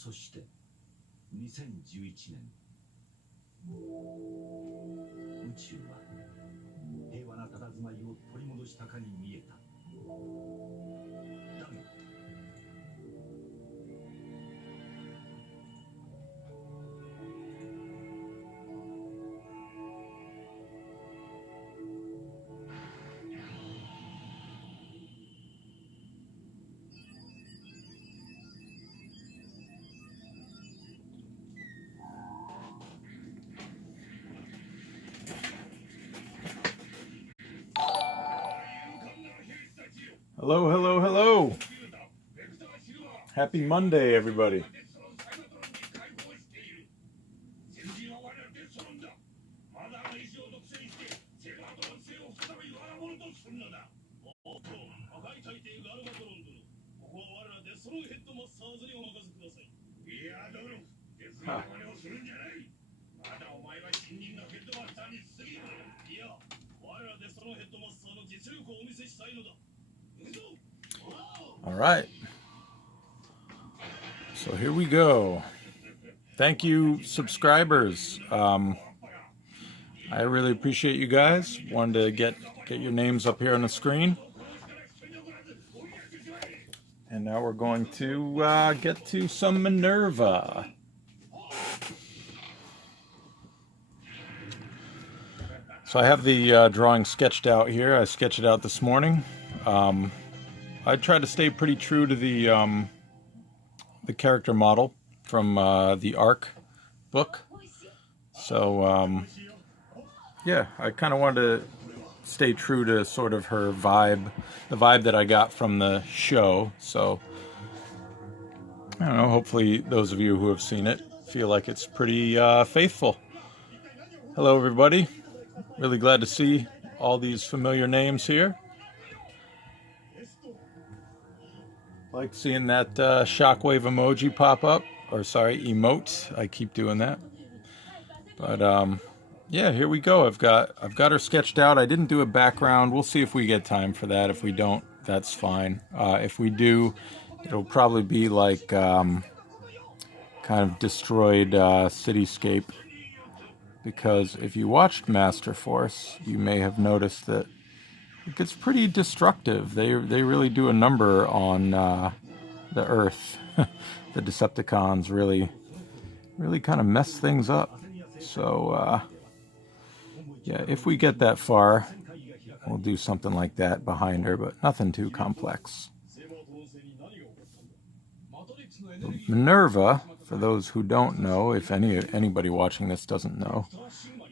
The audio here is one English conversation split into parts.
そして2011年、宇宙は平和な佇まいを取り戻したかに見えた。だがHello, hello, hello. Happy Monday, everybody. Huh. All right. So here we go. Thank you, subscribers. I really appreciate you guys. Wanted to get your names up here on the screen. And now we're going to get to some Minerva. So I have the drawing sketched out here. I sketched it out this morning. I tried to stay pretty true to the character model from the Arc book. So yeah, I kind of wanted to stay true to sort of her vibe, the vibe that I got from the show. So I don't know, hopefully those of you who have seen it feel like it's pretty faithful. Hello everybody, really glad to see all these familiar names here. Like seeing that shockwave emoji pop up, or sorry, emote. I keep doing that. But yeah, here we go. I've got her sketched out. I didn't do a background. We'll see if we get time for that. If we don't, that's fine. If we do, it'll probably be like kind of destroyed cityscape. Because if you watched Masterforce, you may have noticed that it gets pretty destructive. They really do a number on the Earth. The Decepticons really kind of mess things up. So yeah, if we get that far, we'll do something like that behind her, but nothing too complex. Minerva, for those who don't know, if anybody watching this doesn't know,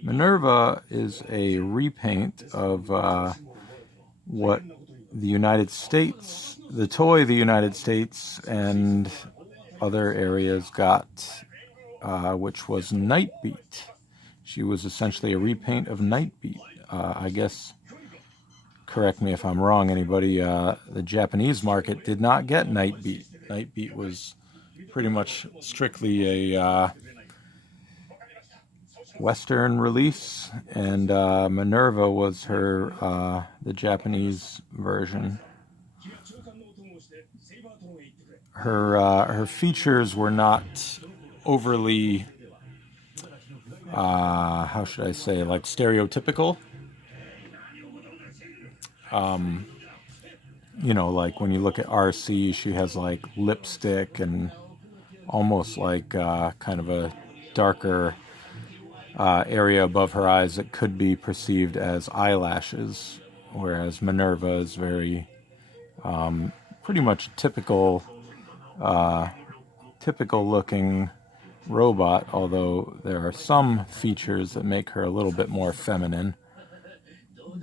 Minerva is a repaint of what the United States, the toy the United States and other areas got, which was Nightbeat. She was essentially a repaint of Nightbeat. I guess, correct me if I'm wrong, anybody, the Japanese market did not get Nightbeat. Nightbeat was pretty much strictly a Western release, and Minerva was her the Japanese version. Her features were not overly how should I say, like stereotypical. You know, like when you look at RC, she has like lipstick and almost like kind of a darker area above her eyes that could be perceived as eyelashes, whereas Minerva is very pretty much typical looking robot, although there are some features that make her a little bit more feminine.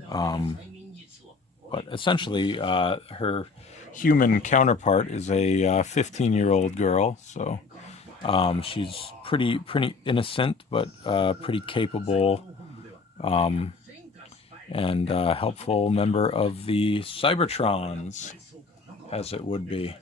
But essentially her human counterpart is a 15-year-old girl, so she's pretty innocent, but pretty capable and helpful member of the Cybertrons, as it would be.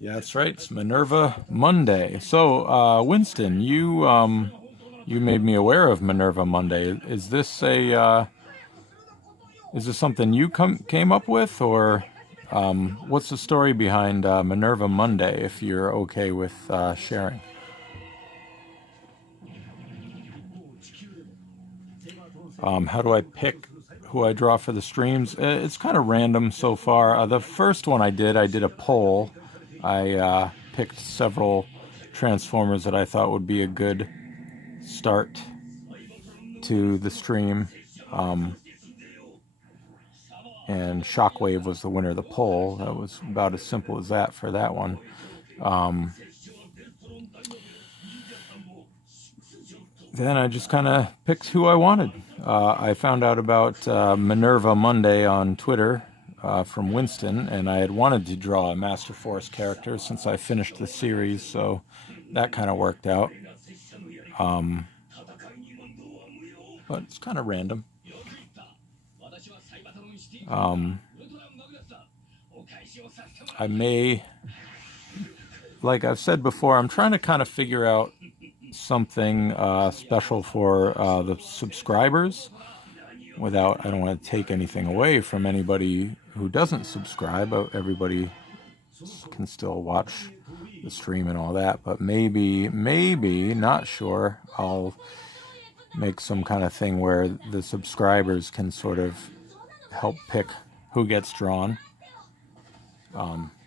Yeah, that's right. It's Minerva Monday. So, Winston, you made me aware of Minerva Monday. Is this a Is this something you came up with, or what's the story behind Minerva Monday, if you're okay with sharing? How do I pick who I draw for the streams? It's kind of random so far. The first one I did a poll. I picked several Transformers that I thought would be a good start to the stream. And Shockwave was the winner of the poll. That was about as simple as that for that one. Then I just kind of picked who I wanted. I found out about Minerva Monday on Twitter from Winston, and I had wanted to draw a Masterforce character since I finished the series, so that kind of worked out. But it's kind of random. I may, like I've said before, I'm trying to kind of figure out something special for the subscribers without, I don't want to take anything away from anybody who doesn't subscribe. Everybody can still watch the stream and all that, but maybe, not sure, I'll make some kind of thing where the subscribers can sort of help pick who gets drawn.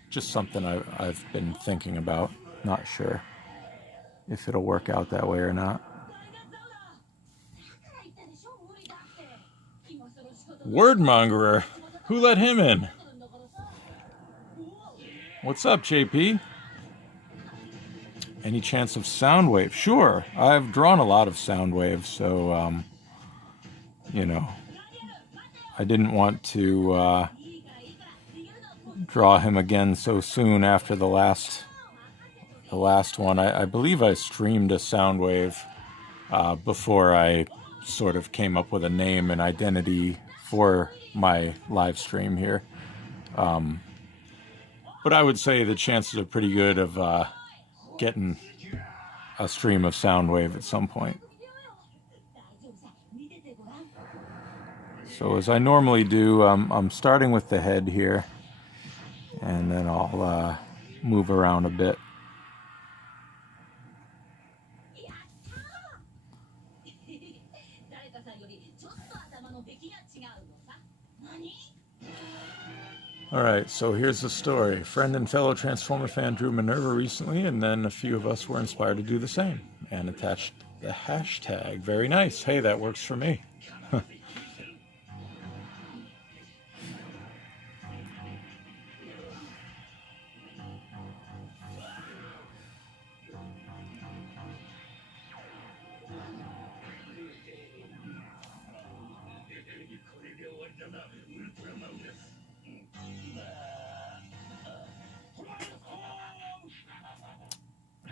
Just something I've been thinking about. Not sure if it'll work out that way or not. Wordmongerer, who let him in? What's up, JP? Any chance of Soundwave? Sure, I've drawn a lot of Soundwave, so you know, I didn't want to draw him again so soon after the last one. I believe I streamed a Soundwave before I sort of came up with a name and identity for my live stream here. But I would say the chances are pretty good of getting a stream of Soundwave at some point. So as I normally do, I'm starting with the head here, and then I'll move around a bit. Alright, so here's the story. Friend and fellow Transformer fan drew Minerva recently, and then a few of us were inspired to do the same, and attached the hashtag. Very nice. Hey, that works for me.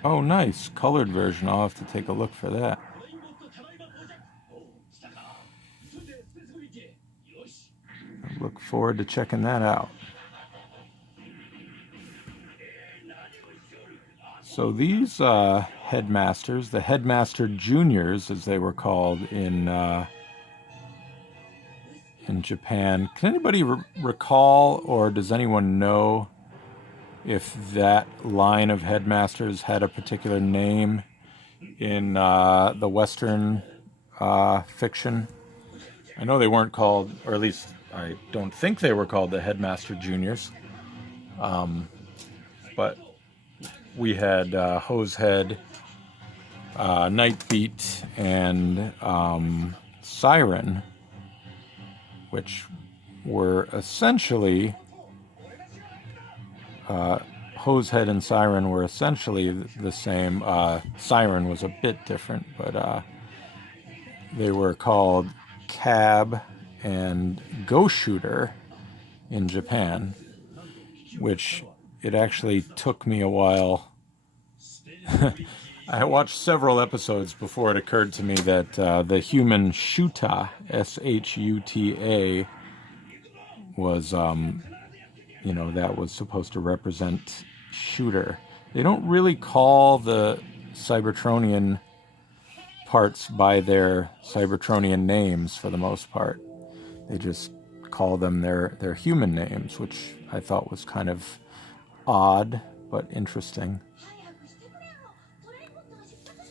Oh, nice. Colored version. I'll have to take a look for that. I look forward to checking that out. So these headmasters, the headmaster juniors, as they were called in Japan. Can anybody recall, or does anyone know if that line of headmasters had a particular name in the Western fiction? I know they weren't called, or at least I don't think they were called the Headmaster Juniors. But we had Hosehead, Nightbeat, and Siren, which were essentially... Hosehead and Siren were essentially the same. Siren was a bit different, but they were called Cab and Go Shooter in Japan, which it actually took me a while. I watched several episodes before it occurred to me that the human Shuta, S-H-U-T-A, was... you know, that was supposed to represent shooter. They don't really call the Cybertronian parts by their Cybertronian names for the most part. They just not call them their human names, which I thought was kind of odd but interesting.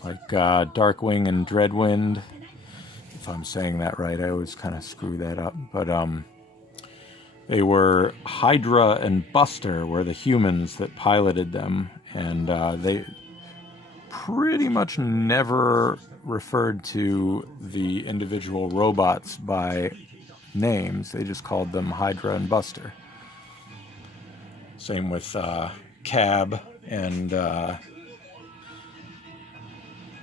Like Darkwing and Dreadwind, if I'm saying that right. I always kind of screw that up. But they were Hydra and Buster were the humans that piloted them, and they pretty much never referred to the individual robots by names. They just called them Hydra and Buster. Same with Cab and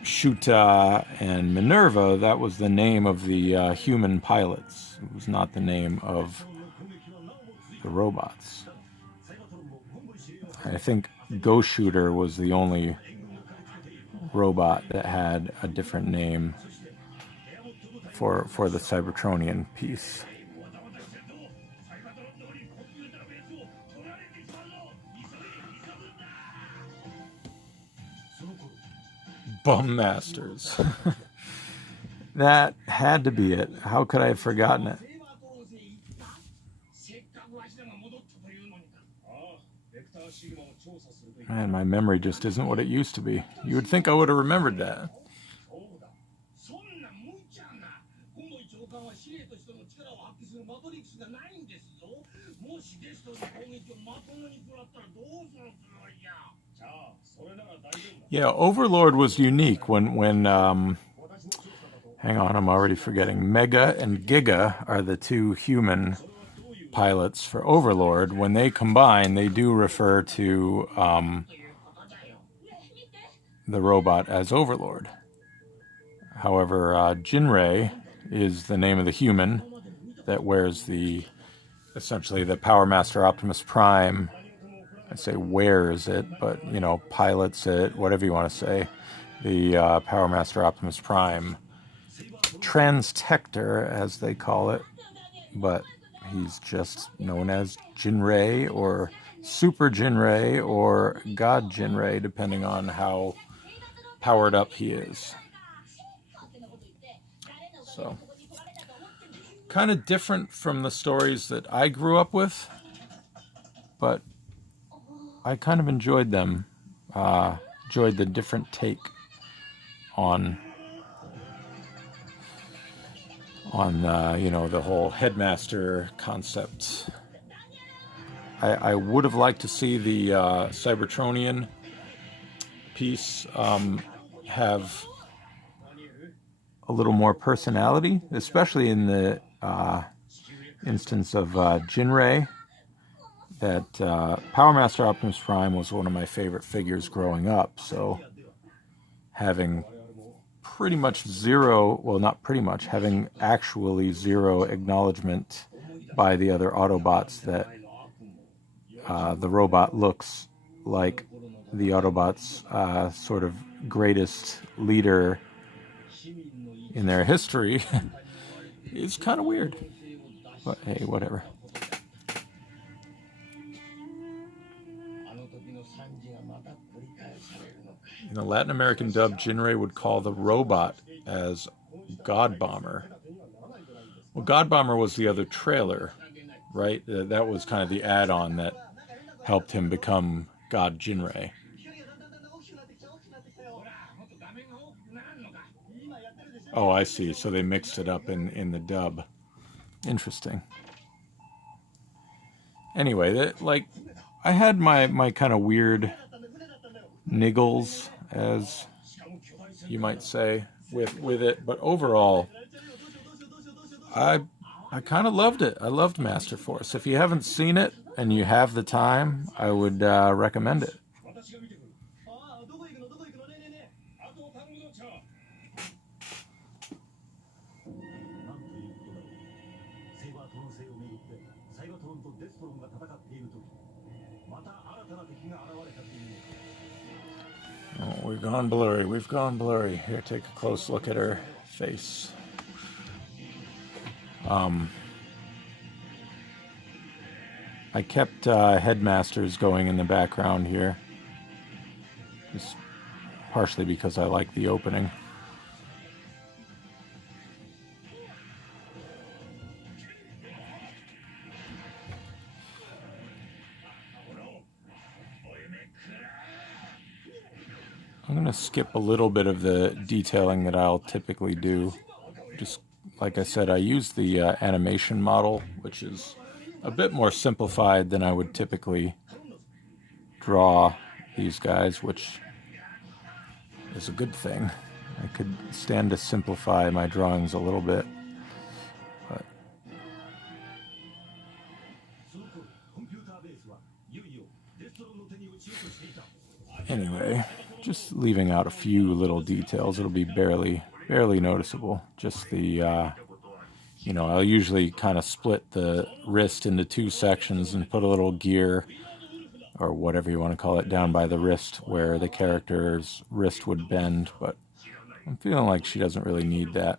Shuta and Minerva. That was the name of the human pilots. It was not the name of the robots. I think Ghost Shooter was the only robot that had a different name for the Cybertronian piece. Bum Masters. That had to be it. How could I have forgotten it? Man, my memory just isn't what it used to be. You would think I would have remembered that. Yeah, Overlord was unique when hang on, I'm already forgetting. Mega and Giga are the two human pilots for Overlord. When they combine, they do refer to the robot as Overlord. However, Jinray is the name of the human that wears essentially the Power Master Optimus Prime. I say wears it, but, you know, pilots it, whatever you want to say. The Power Master Optimus Prime Transtector, as they call it, but he's just known as Jinray or Super Jinray or God Jinray, depending on how powered up he is. So, kind of different from the stories that I grew up with, but I kind of enjoyed them. Enjoyed the different take on you know, the whole headmaster concept. I would have liked to see the Cybertronian piece have a little more personality, especially in the instance of Jinray. That Power Master Optimus Prime was one of my favorite figures growing up, so having pretty much zero, well, not pretty much, having actually zero acknowledgement by the other Autobots that the robot looks like the Autobots' sort of greatest leader in their history is kind of weird. But hey, whatever. In the Latin American dub, Jinray would call the robot as God Bomber. Well, God Bomber was the other trailer, right? That was kind of the add-on that helped him become God Jinray. Oh, I see. So they mixed it up in the dub. Interesting. Anyway, I had my kind of weird niggles, as you might say, with it, but overall, I kind of loved it. I loved Masterforce. If you haven't seen it and you have the time, I would recommend it. Oh, we've gone blurry. We've gone blurry. Here, take a close look at her face. I kept Headmasters going in the background here, just partially because I like the opening. going to skip a little bit of the detailing that I'll typically do. Just like I said, I use the animation model, which is a bit more simplified than I would typically draw these guys, which is a good thing. I could stand to simplify my drawings a little bit. But anyway, just leaving out a few little details. It'll be barely noticeable. Just the, you know, I'll usually kind of split the wrist into two sections and put a little gear, or whatever you want to call it, down by the wrist where the character's wrist would bend, but I'm feeling like she doesn't really need that.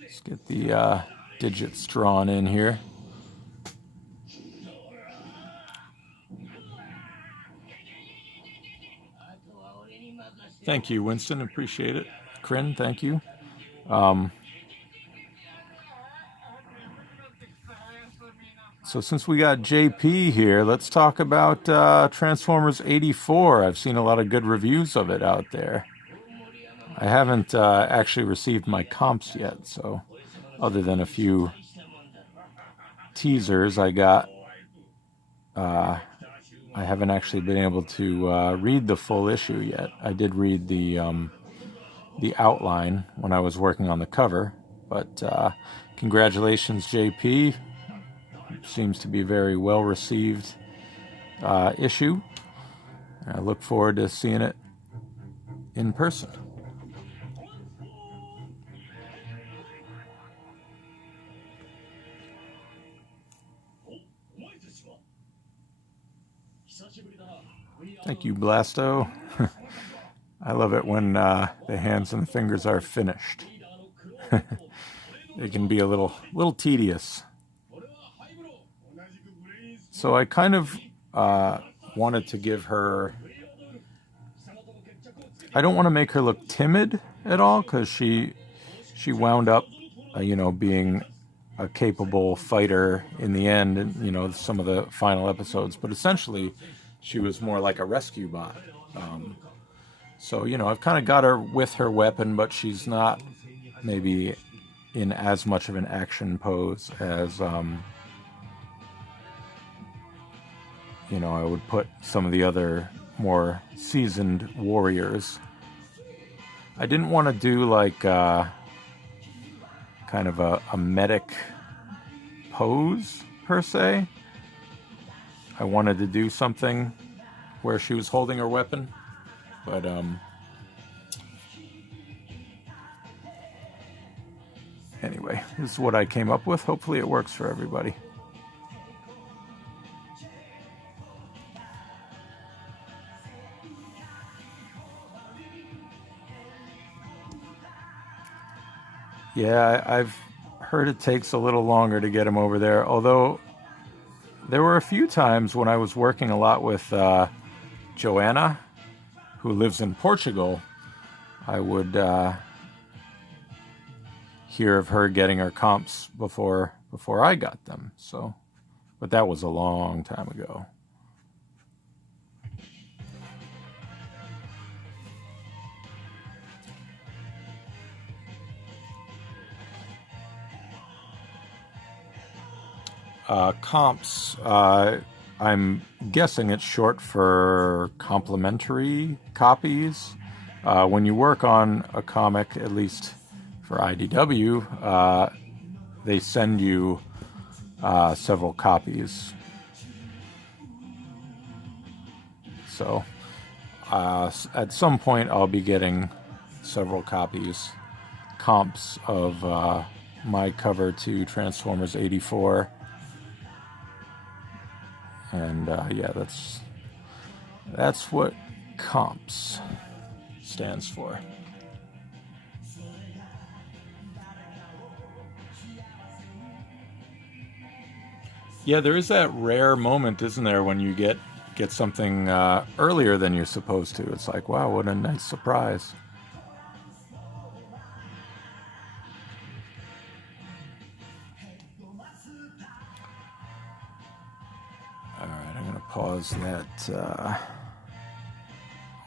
Let's get the digits drawn in here. Thank you, Winston. Appreciate it. Kryn, thank you. So since we got JP here, let's talk about Transformers 84. I've seen a lot of good reviews of it out there. I haven't actually received my comps yet, so other than a few teasers I got, I haven't actually been able to read the full issue yet. I did read the outline when I was working on the cover, but congratulations, JP. Seems to be a very well received issue. I look forward to seeing it in person. Thank you, Blasto. I love it when the hands and fingers are finished. They can be a little tedious. So I kind of wanted to give her... I don't want to make her look timid at all, because she wound up, you know, being a capable fighter in the end, and you know, some of the final episodes. But essentially, she was more like a rescue bot. So you know, I've kind of got her with her weapon, but she's not maybe in as much of an action pose as you know, I would put some of the other more seasoned warriors. I didn't want to do like kind of a medic pose per se. I wanted to do something where she was holding her weapon, but anyway, this is what I came up with. Hopefully it works for everybody. Yeah, I've heard it takes a little longer to get him over there, although there were a few times when I was working a lot with Joanna, who lives in Portugal. I would hear of her getting her comps before I got them. So, but that was a long time ago. Comps, I'm guessing it's short for complimentary copies. When you work on a comic, at least for IDW, they send you several copies. So at some point I'll be getting several copies, comps of my cover to Transformers 84. And yeah, that's what comps stands for. Yeah, there is that rare moment, isn't there, when you get something earlier than you're supposed to. It's like, wow, what a nice surprise. pause that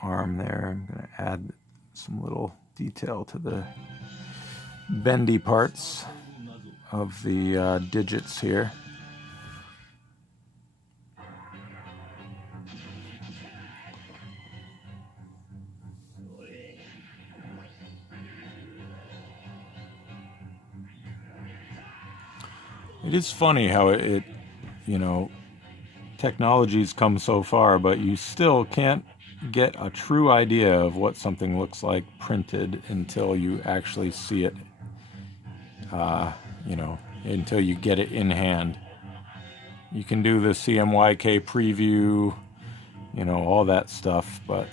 arm there. I'm going to add some little detail to the bendy parts of the digits here. It is funny how it, you know, technology's come so far, but you still can't get a true idea of what something looks like printed until you actually see it, you know, until you get it in hand. You can do the CMYK preview, you know, all that stuff, but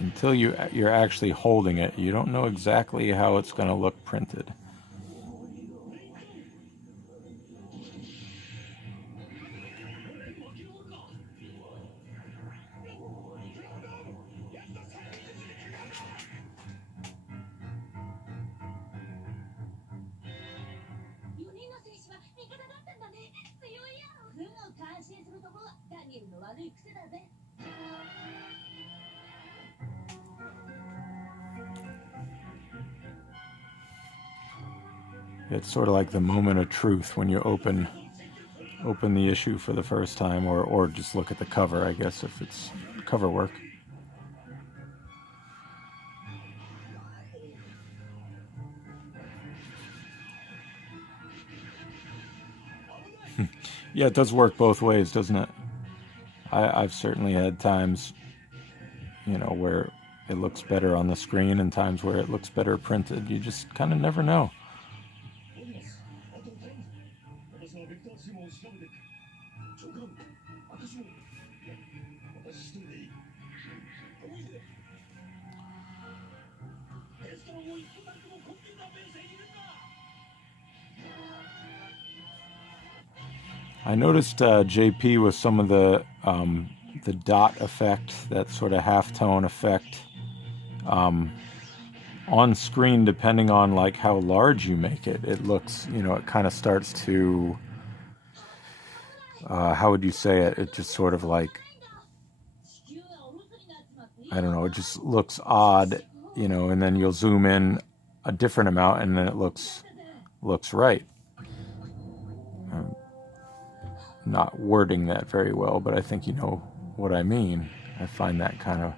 until you're actually holding it, you don't know exactly how it's going to look printed. It's sort of like the moment of truth when you open the issue for the first time, or just look at the cover, I guess, if it's cover work. Yeah, it does work both ways, doesn't it? I've certainly had times, you know, where it looks better on the screen and times where it looks better printed. You just kind of never know. I noticed JP with some of the dot effect, that sort of halftone effect, on screen, depending on like how large you make it, it looks, you know, it kind of starts to, how would you say it? It just sort of like, I don't know, it just looks odd, you know, and then you'll zoom in a different amount and then it looks right. I'm not wording that very well, but I think you know what I mean. I find that kind of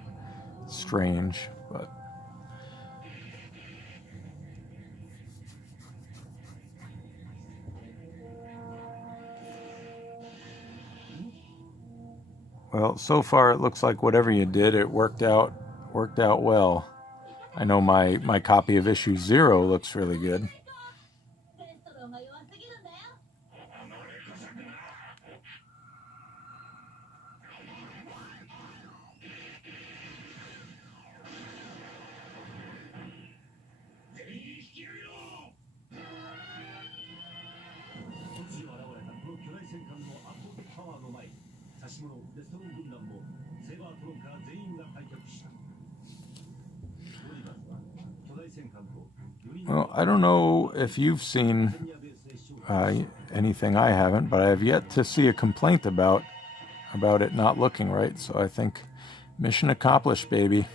strange, but well, so far it looks like whatever you did, it worked out well. I know my copy of issue 0 looks really good. Well, I don't know if you've seen anything I haven't, but I have yet to see a complaint about it not looking right. So I think mission accomplished, baby.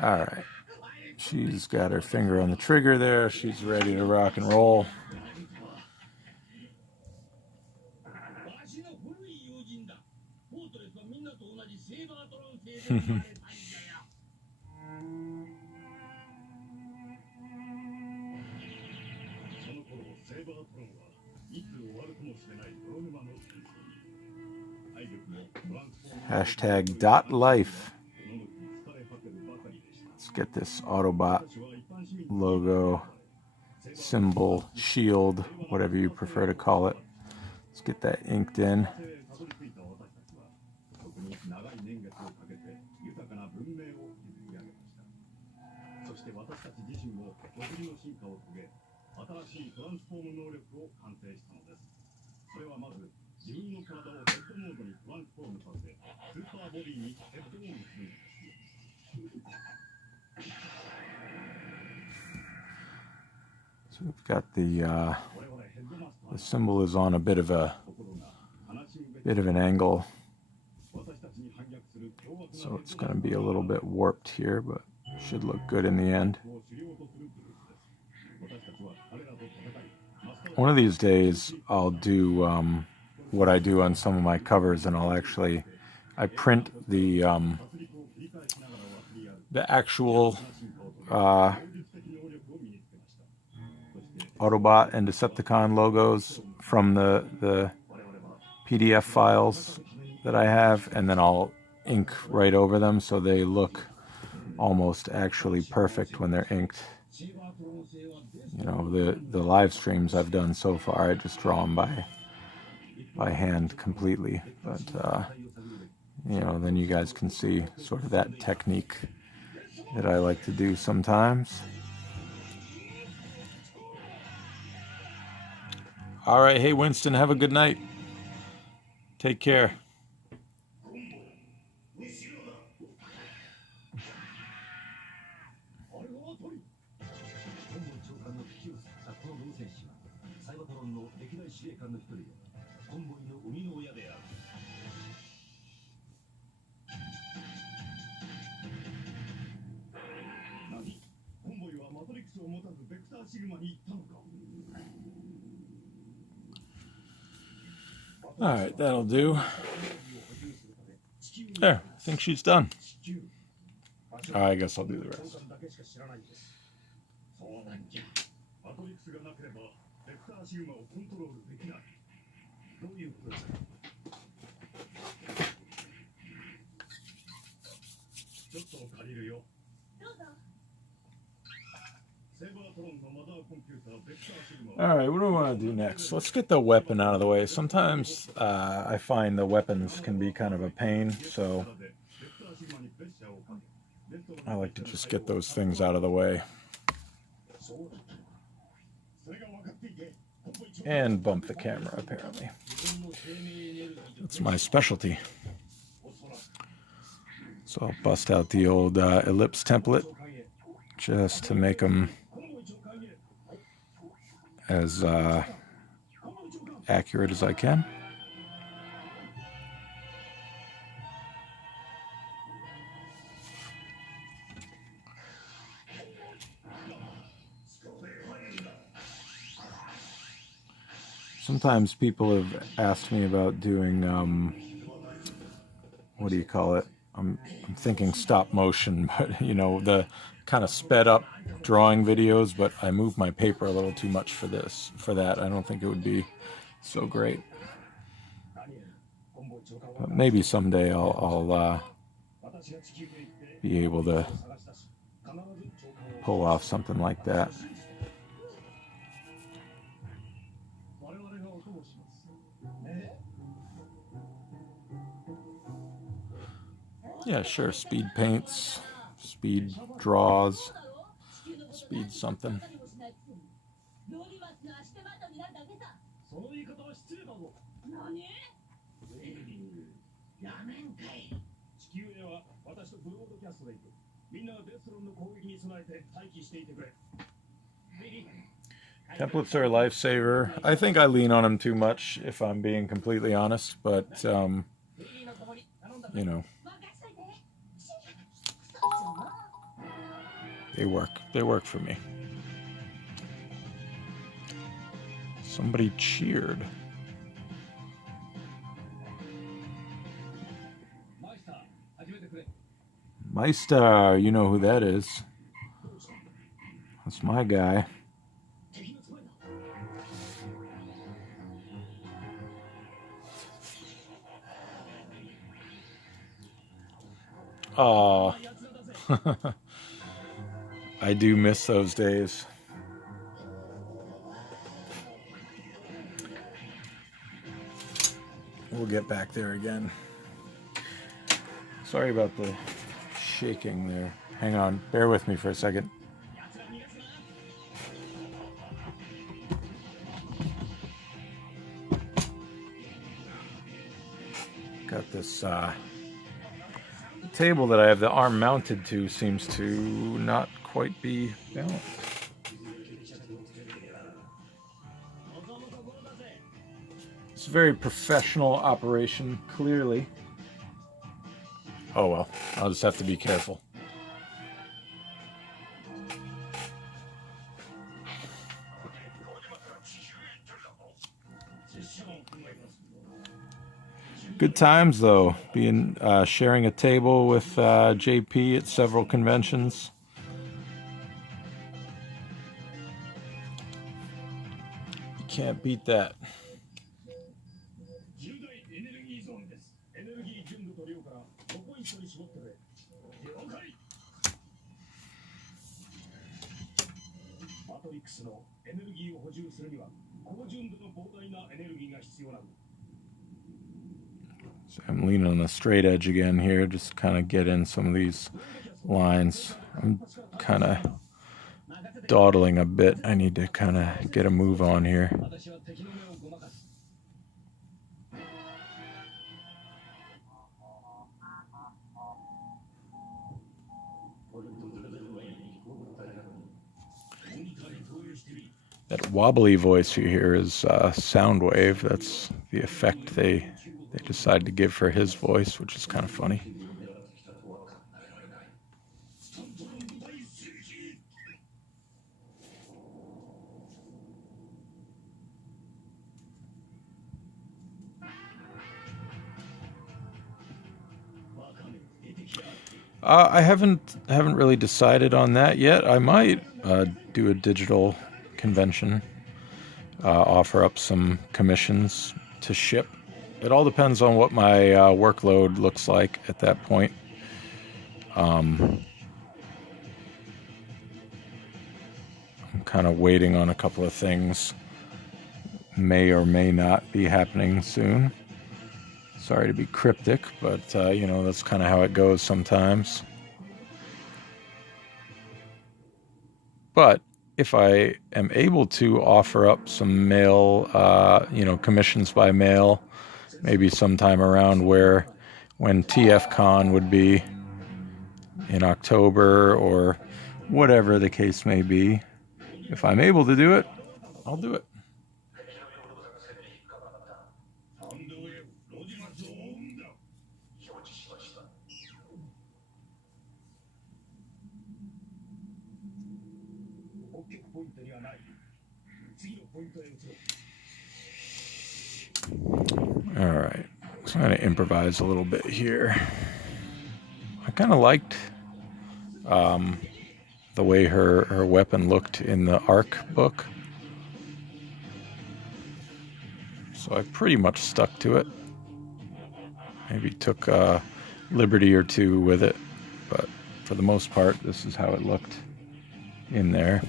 All right, she's got her finger on the trigger there. She's ready to rock and roll. Hashtag .life. Let's get this Autobot logo, symbol, shield, whatever you prefer to call it. Let's get that inked in. そして私たち自身も独自の進化を遂げ、新しいトランスフォーム能力を完成したのです。それはまず、自分の体をヘッドモードにトランスフォームさせ、スーパーボディにヘッドオンするのです。So we've got the symbol is on a bit of an angle, so it's going to be a little bit warped here, but should look good in the end. One of these days I'll do what I do on some of my covers, and I print the actual Autobot and Decepticon logos from the PDF files that I have, and then I'll ink right over them so they look almost actually perfect when they're inked. You know, the live streams I've done so far, I just draw them by hand completely, but you know, then you guys can see sort of that technique that I like to do sometimes. All right, hey Winston, have a good night. Take care. All right, that'll do. There, I think she's done. I guess I'll do the rest. Alright, what do we want to do next? Let's get the weapon out of the way. Sometimes I find the weapons can be kind of a pain, so I like to just get those things out of the way. And bump the camera, apparently. That's my specialty. So I'll bust out the old ellipse template just to make them as accurate as I can. Sometimes people have asked me about doing, what do you call it? I'm thinking stop motion, but you know, the kind of sped up drawing videos, but I move my paper a little too much for that. I don't think it would be so great. But maybe someday I'll be able to pull off something like that. Yeah, sure. Speed paints, speed draws, speed something. Templates are a lifesaver. I think I lean on them too much, if I'm being completely honest, but, you know, they work. They work for me. Somebody cheered. Meister, you know who that is. That's my guy. Aw. I do miss those days. We'll get back there again. Sorry about the shaking there. Hang on, bear with me for a second. This table that I have the arm mounted to seems to not quite be balanced. It's a very professional operation, clearly. Oh well, I'll just have to be careful. Good times though, being sharing a table with JP at several conventions. You can't beat that. So I'm leaning on the straight edge again here, just kind of get in some of these lines. I'm kind of dawdling a bit. I need to kind of get a move on here. That wobbly voice you hear is Soundwave. That's the effect they decide to give for his voice, which is kind of funny. I haven't really decided on that yet. I might do a digital convention, offer up some commissions to ship. It all depends on what my workload looks like at that point. I'm kind of waiting on a couple of things. May or may not be happening soon. Sorry to be cryptic, but you know, that's kind of how it goes sometimes. But if I am able to offer up some mail, you know, commissions by mail, maybe sometime around when TFCon would be in October or whatever the case may be, if I'm able to do it, I'll do it. All right, so I'm going to improvise a little bit here. I kind of liked the way her weapon looked in the Arc book, so I pretty much stuck to it. Maybe took a liberty or two with it, but for the most part, this is how it looked in there.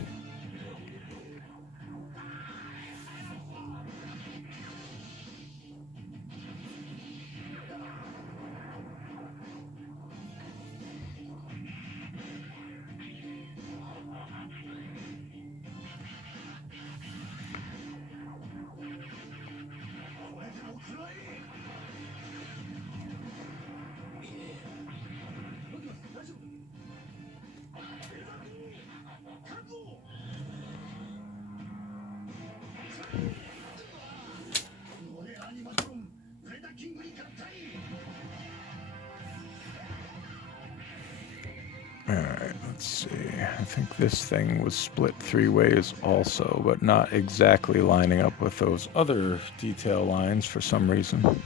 Alright, let's see. I think this thing was split 3 ways also, but not exactly lining up with those other detail lines for some reason.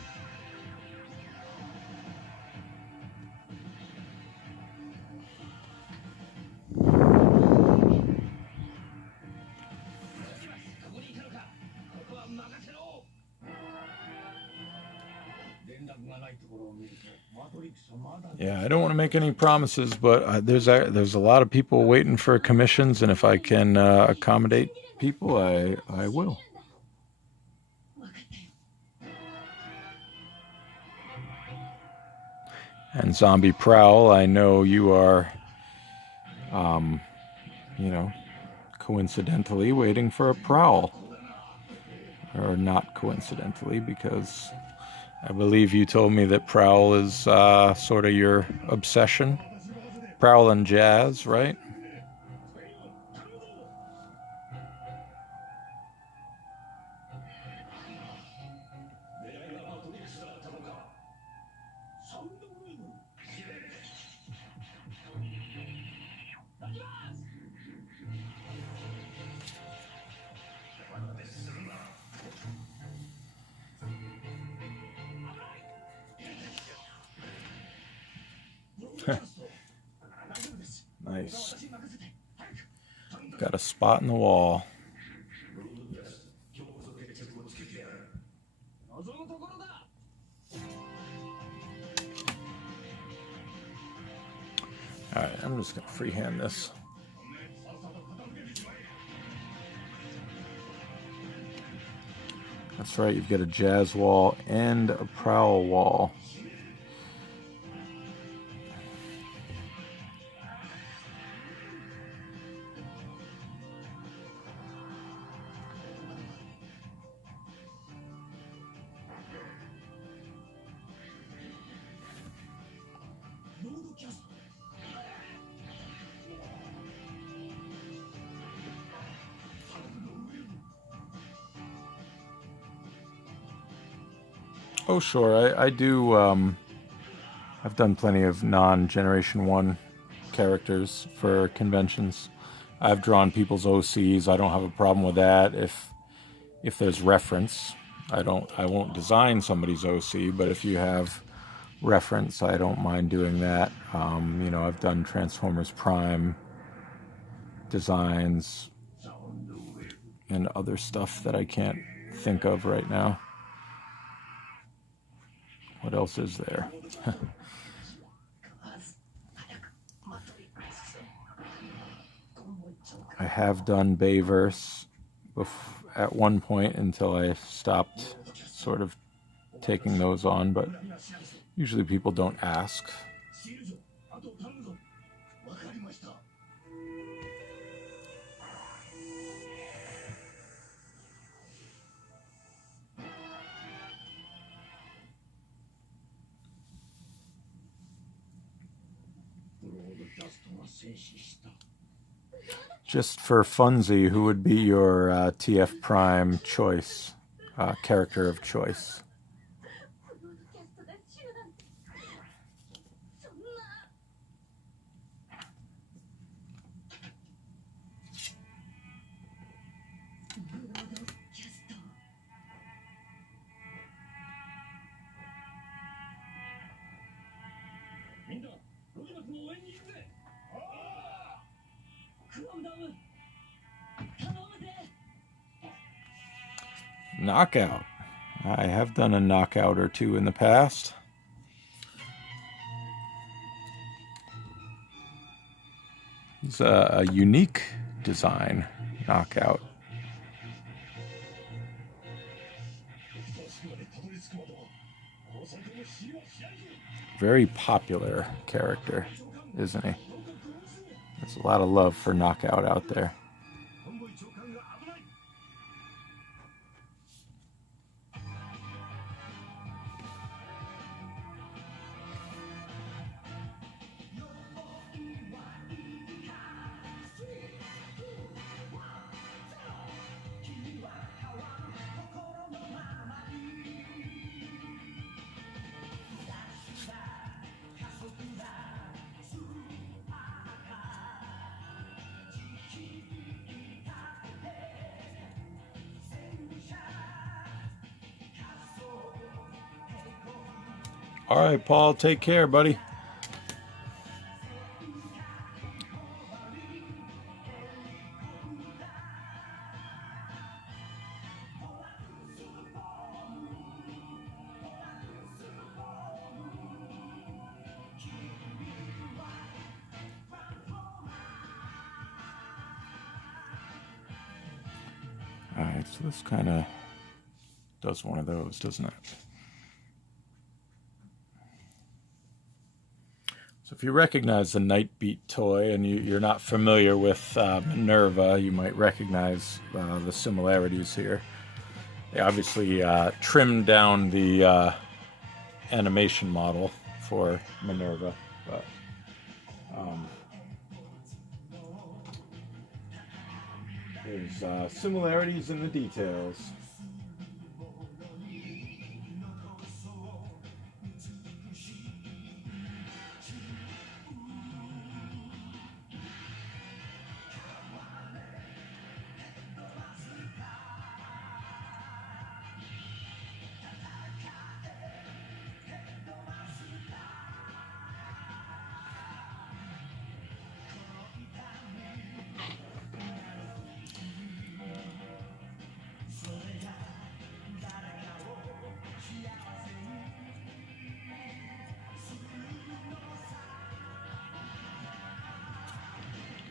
Yeah, I don't want to make any promises, but there's a lot of people waiting for commissions, and if I can accommodate people, I will. And Zombie Prowl, I know you are, you know, coincidentally waiting for a Prowl. Or not coincidentally, because I believe you told me that Prowl is sort of your obsession. Prowl and jazz, right? Nice. Got a spot in the wall. Alright, I'm just going to freehand this. That's right, you've got a jazz wall and a prowl wall. Oh, sure. I do. I've done plenty of non-Generation 1 characters for conventions. I've drawn people's OCs. I don't have a problem with that. If there's reference, I won't design somebody's OC, but if you have reference, I don't mind doing that. You know, I've done Transformers Prime designs and other stuff that I can't think of right now. What else is there? I have done Bayverse at one point until I stopped sort of taking those on, but usually people don't ask. Just for funsy, who would be your TF Prime choice, character of choice? Knockout. I have done a knockout or two in the past. It's a unique design, knockout. Very popular character, isn't he? There's a lot of love for knockout out there. All right, Paul, take care, buddy. All right, so this kind of does one of those, doesn't it? So if you recognize the Nightbeat toy and you're not familiar with Minerva, you might recognize the similarities here. They obviously trimmed down the animation model for Minerva, but there's similarities in the details.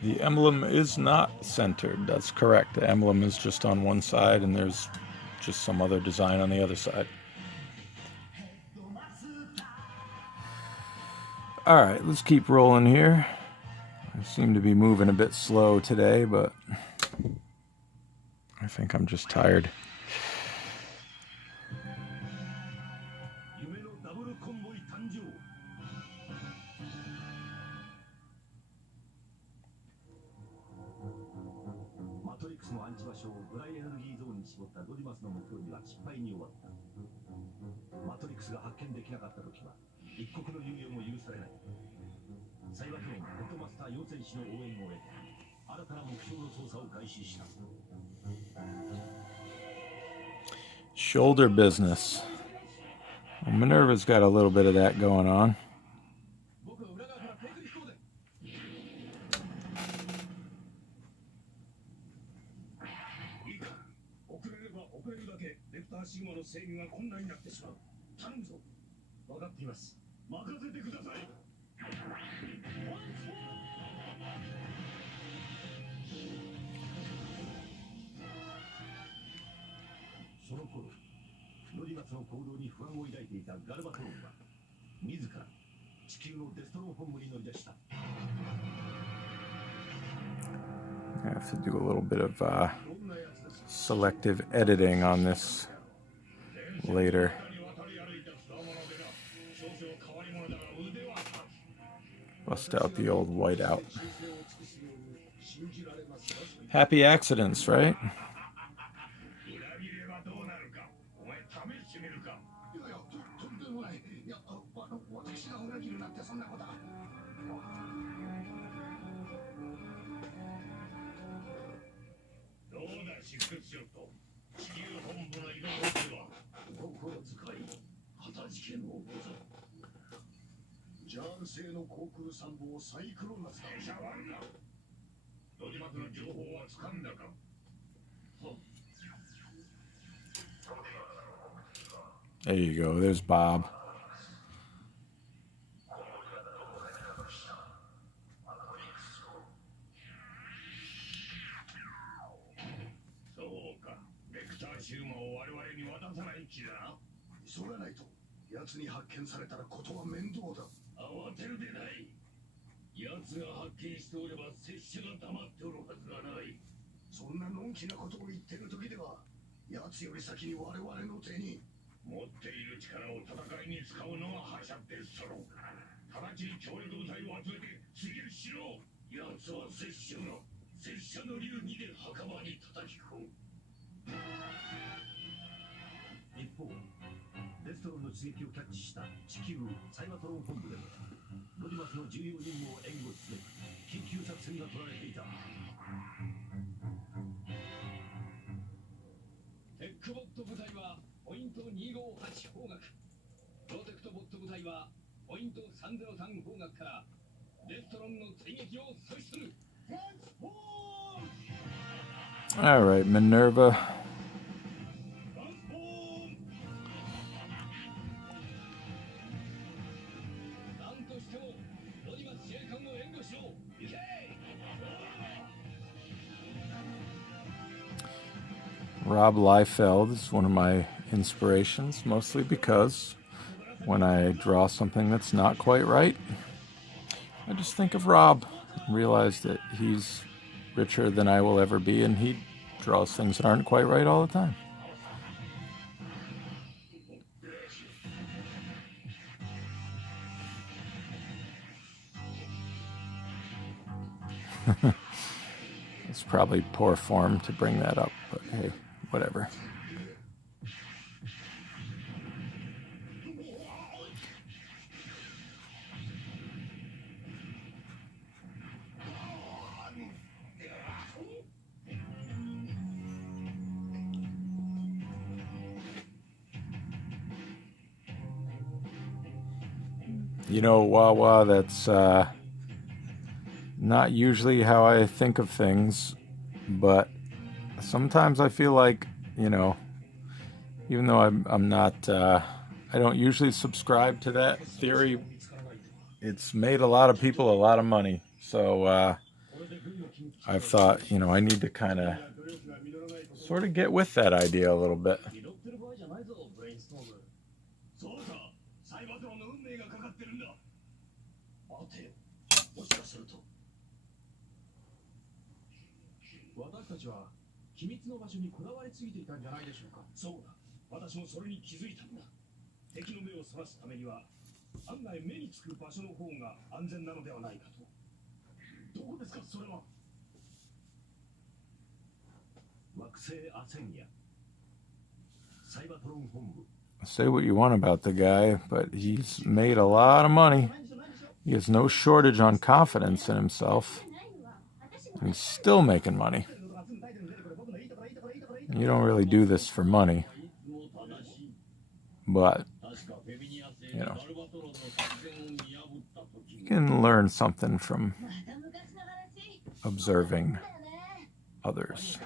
The emblem is not centered. That's correct. The emblem is just on one side and there's just some other design on the other side. All right, let's keep rolling here. I seem to be moving a bit slow today, but I think I'm just tired. Shoulder business. Well, Minerva's got a little bit of that going on. I have to do a little bit of selective editing on this later. Bust out the old whiteout. Happy accidents, right? There you go, there's Bob. All right, Minerva. Rob Liefeld is one of my inspirations, mostly because when I draw something that's not quite right, I just think of Rob and realize that he's richer than I will ever be, and he draws things that aren't quite right all the time. It's probably poor form to bring that up, but hey, whatever. You know, Wawa, that's not usually how I think of things, but sometimes I feel like, you know, even though I'm not, I don't usually subscribe to that theory, it's made a lot of people a lot of money. So I've thought, you know, I need to kind of sort of get with that idea a little bit. そうか、サイバトロンの運命がかかってるんだ。待てよ、もしかすると。私たちは機密の場所にこだわりすぎていたんじゃないでしょうか。そうだ、私もそれに気づいたんだ。敵の目をそらすためには、案外目につく場所の方が安全なのではないかと。どこですか、それは。惑星アセニア、サイバトロン本部。 Say what you want about the guy, but he's made a lot of money. He has no shortage on confidence in himself. And he's still making money. You don't really do this for money. But, you know, you can learn something from observing others.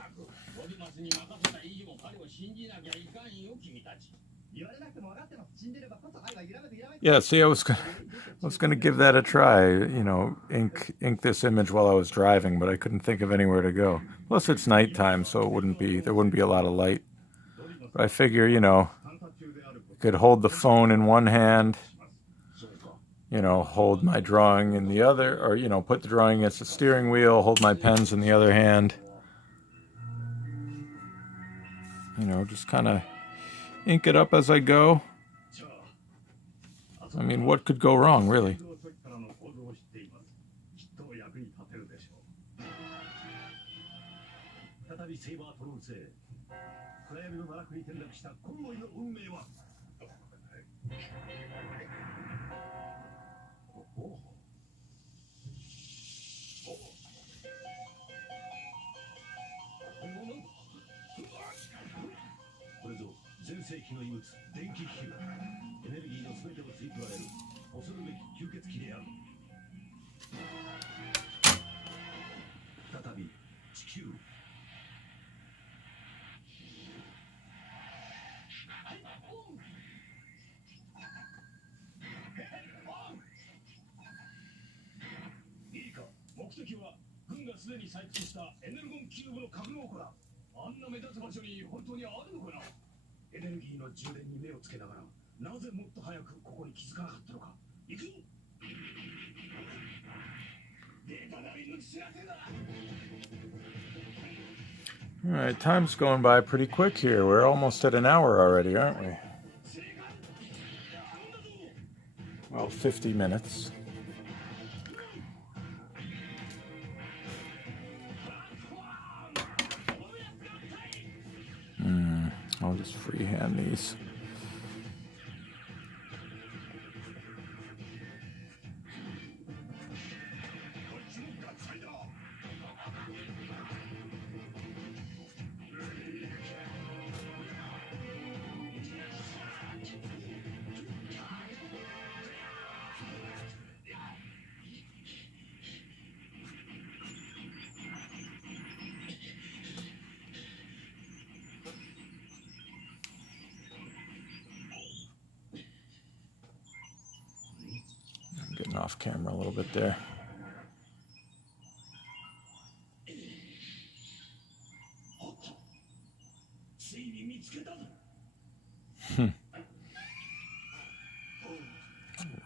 Yeah, see, I was gonna give that a try. You know, ink this image while I was driving, but I couldn't think of anywhere to go. Plus, it's nighttime, so there wouldn't be a lot of light. But I figure, you know, I could hold the phone in one hand, you know, hold my drawing in the other, or you know, put the drawing against the steering wheel, hold my pens in the other hand. You know, just kind of ink it up as I go. I mean, what could go wrong, really? All right, time's going by pretty quick here. We're almost at an hour already, aren't we? Well, 50 minutes. I'll just freehand these. Getting off camera a little bit there.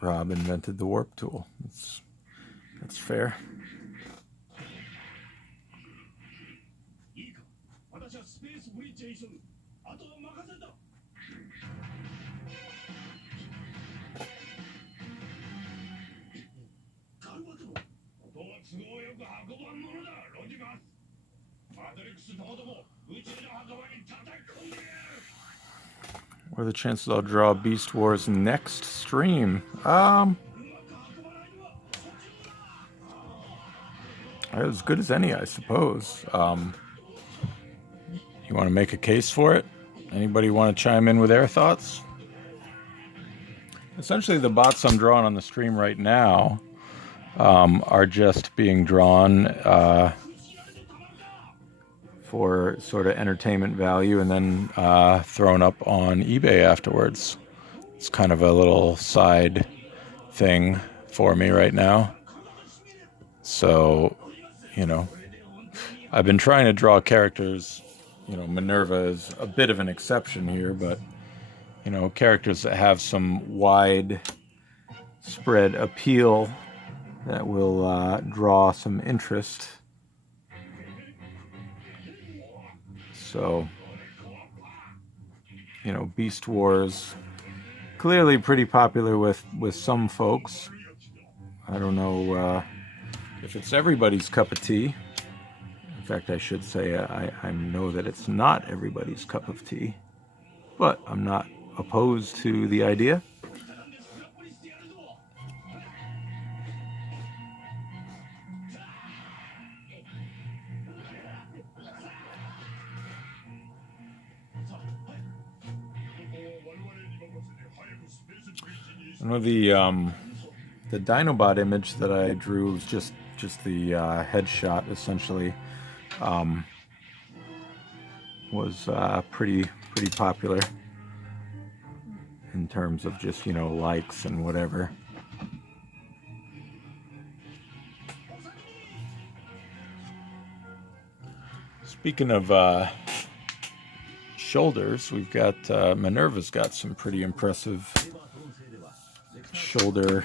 Rob invented the warp tool. That's fair. What are the chances I'll draw Beast Wars next stream? As good as any, I suppose. You want to make a case for it? Anybody want to chime in with their thoughts? Essentially, the bots I'm drawing on the stream right now are just being drawn for sort of entertainment value and then thrown up on eBay afterwards. It's kind of a little side thing for me right now. So, you know, I've been trying to draw characters. You know, Minerva is a bit of an exception here, but, you know, characters that have some wide spread appeal that will draw some interest. So, you know, Beast Wars, clearly pretty popular with some folks. I don't know if it's everybody's cup of tea. In fact, I should say I know that it's not everybody's cup of tea, but I'm not opposed to the idea. I know the Dinobot image that I drew was just the headshot, essentially. Was pretty popular in terms of just, you know, likes and whatever. Speaking of shoulders, we've got Minerva's got some pretty impressive shoulder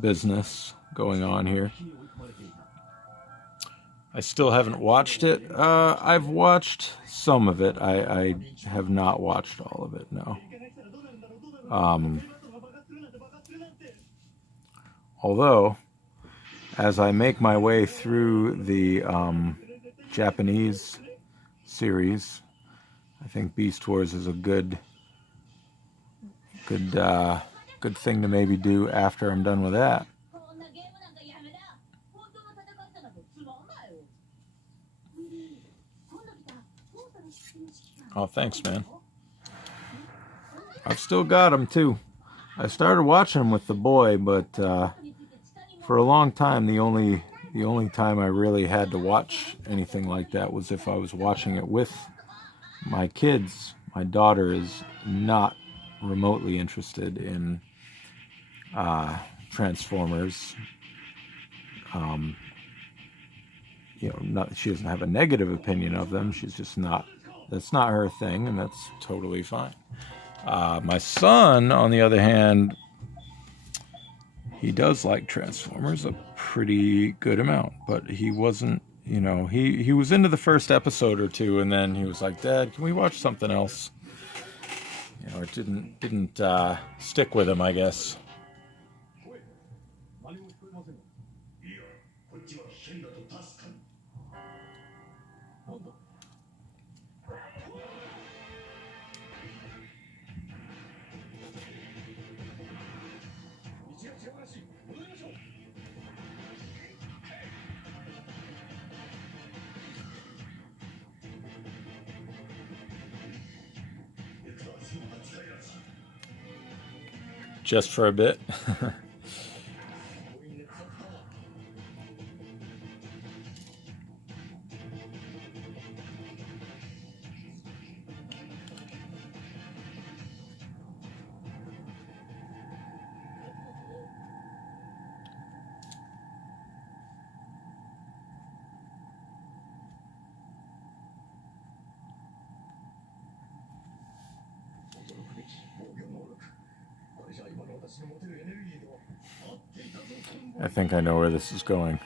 business going on here. I still haven't watched it. I've watched some of it. I have not watched all of it, no. Although, as I make my way through the Japanese series, I think Beast Wars is a good thing to maybe do after I'm done with that. Oh, thanks, man. I've still got them too. I started watching them with the boy, but for a long time, the only time I really had to watch anything like that was if I was watching it with my kids. My daughter is not remotely interested in Transformers. You know, she doesn't have a negative opinion of them. She's just not. That's not her thing, and that's totally fine. My son, on the other hand, he does like Transformers a pretty good amount, but he wasn't, you know, he was into the first episode or two, and then he was like, "Dad, can we watch something else?" You know, it didn't stick with him, I guess. Just for a bit. I think I know where this is going.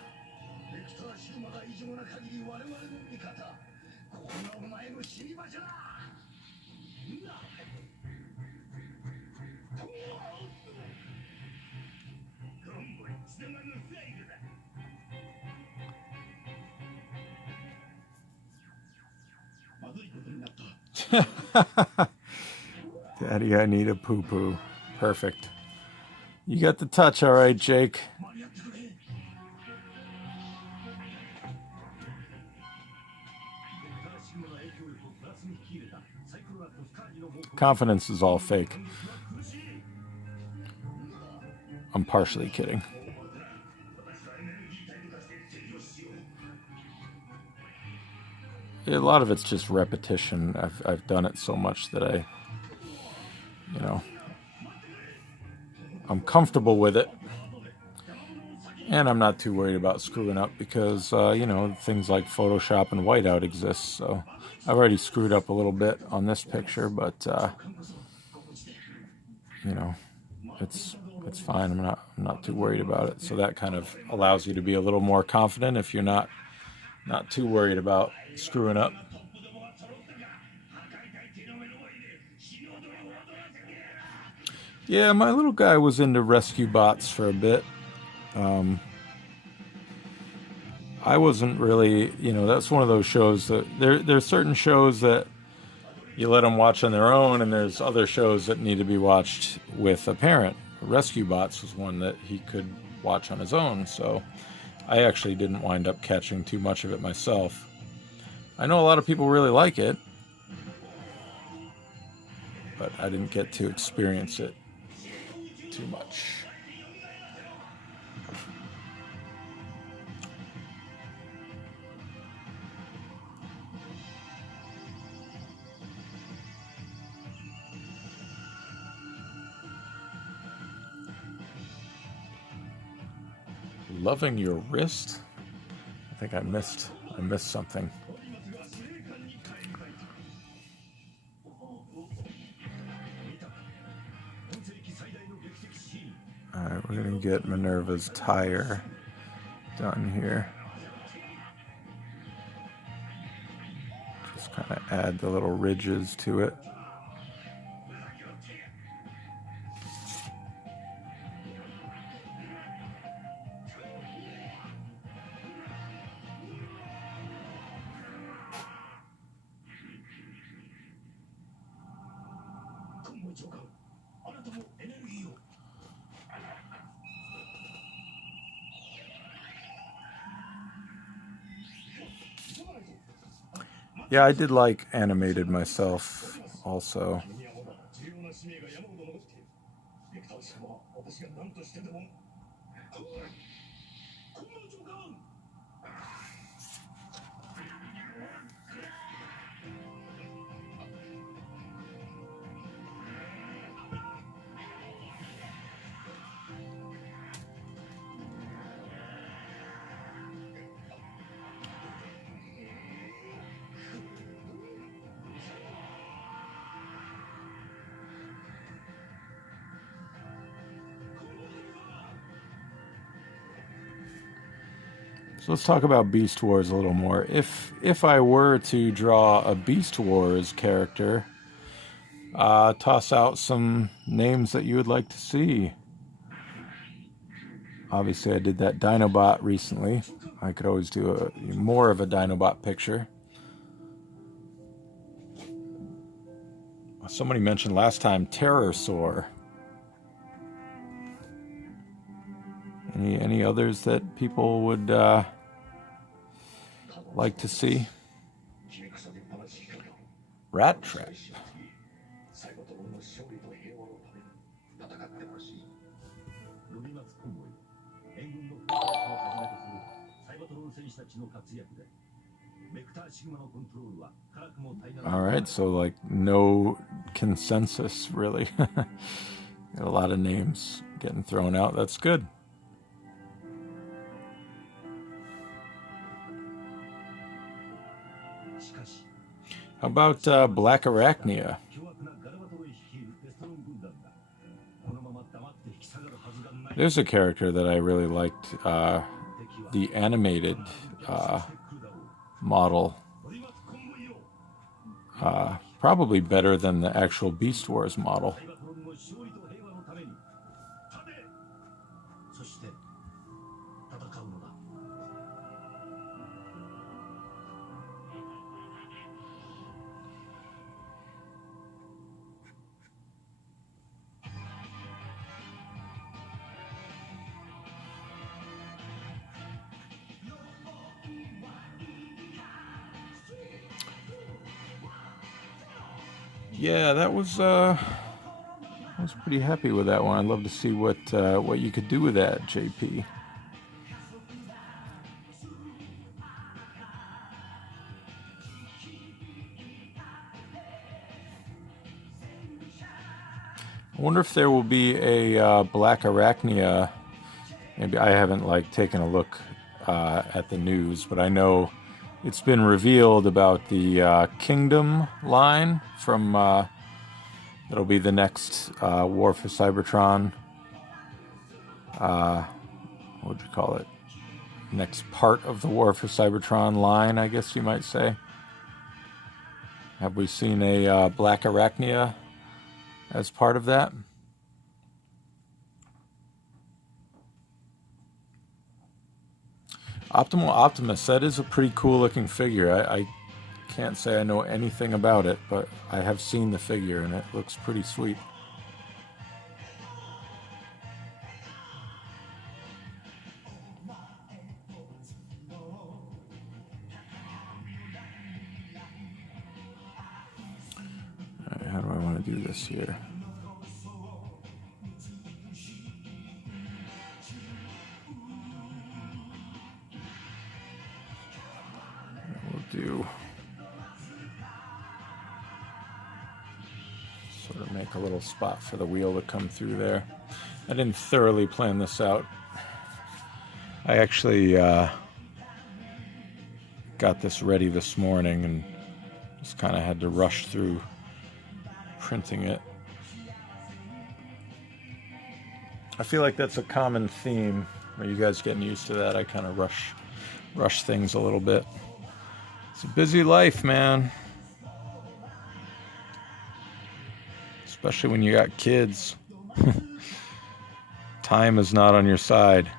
Daddy, I need a poo-poo. Perfect. You got the touch, all right, Jake. Confidence is all fake. I'm partially kidding. A lot of it's just repetition. I've done it so much that I'm comfortable with it. And I'm not too worried about screwing up because, things like Photoshop and whiteout exist. So I've already screwed up a little bit on this picture, but, it's fine. I'm not too worried about it. So that kind of allows you to be a little more confident if you're not too worried about screwing up. Yeah, my little guy was into rescue bots for a bit. I wasn't really, that's one of those shows that there's certain shows that you let them watch on their own, and there's other shows that need to be watched with a parent. Rescue Bots was one that he could watch on his own, so I actually didn't wind up catching too much of it myself. I know a lot of people really like it, but I didn't get to experience it too much. Loving your wrist? I think I missed something. Alright, we're gonna get Minerva's tire done here. Just kind of add the little ridges to it. Yeah, I did like animated myself also. So let's talk about Beast Wars a little more. If I were to draw a Beast Wars character, toss out some names that you would like to see. Obviously, I did that Dinobot recently. I could always do more of a Dinobot picture. Somebody mentioned last time Terrorsaur. Any others that people would like to see? Rat Trap. Alright, so like no consensus really. Got a lot of names getting thrown out. That's good. How about Black Arachnia? There's a character that I really liked, the animated model. Probably better than the actual Beast Wars model. yeah, that was I was pretty happy with that one. I'd love to see what you could do with that, JP. I wonder if there will be a Black Arachnia. Maybe I haven't like taken a look at the news, but I know it's been revealed about the Kingdom line from that'll be the next War for Cybertron. What would you call it? Next part of the War for Cybertron line, I guess you might say. Have we seen a Black Arachnia as part of that? Optimal Optimus, that is a pretty cool looking figure. I can't say I know anything about it, but I have seen the figure and it looks pretty sweet. Alright, how do I want to do this here? Do sort of make a little spot for the wheel to come through there. I didn't thoroughly plan this out. I actually got this ready this morning and just kind of had to rush through printing it. I feel like that's a common theme. Are you guys getting used to that? I kind of rush things a little bit. It's a busy life, man. Especially when you got kids. Time is not on your side.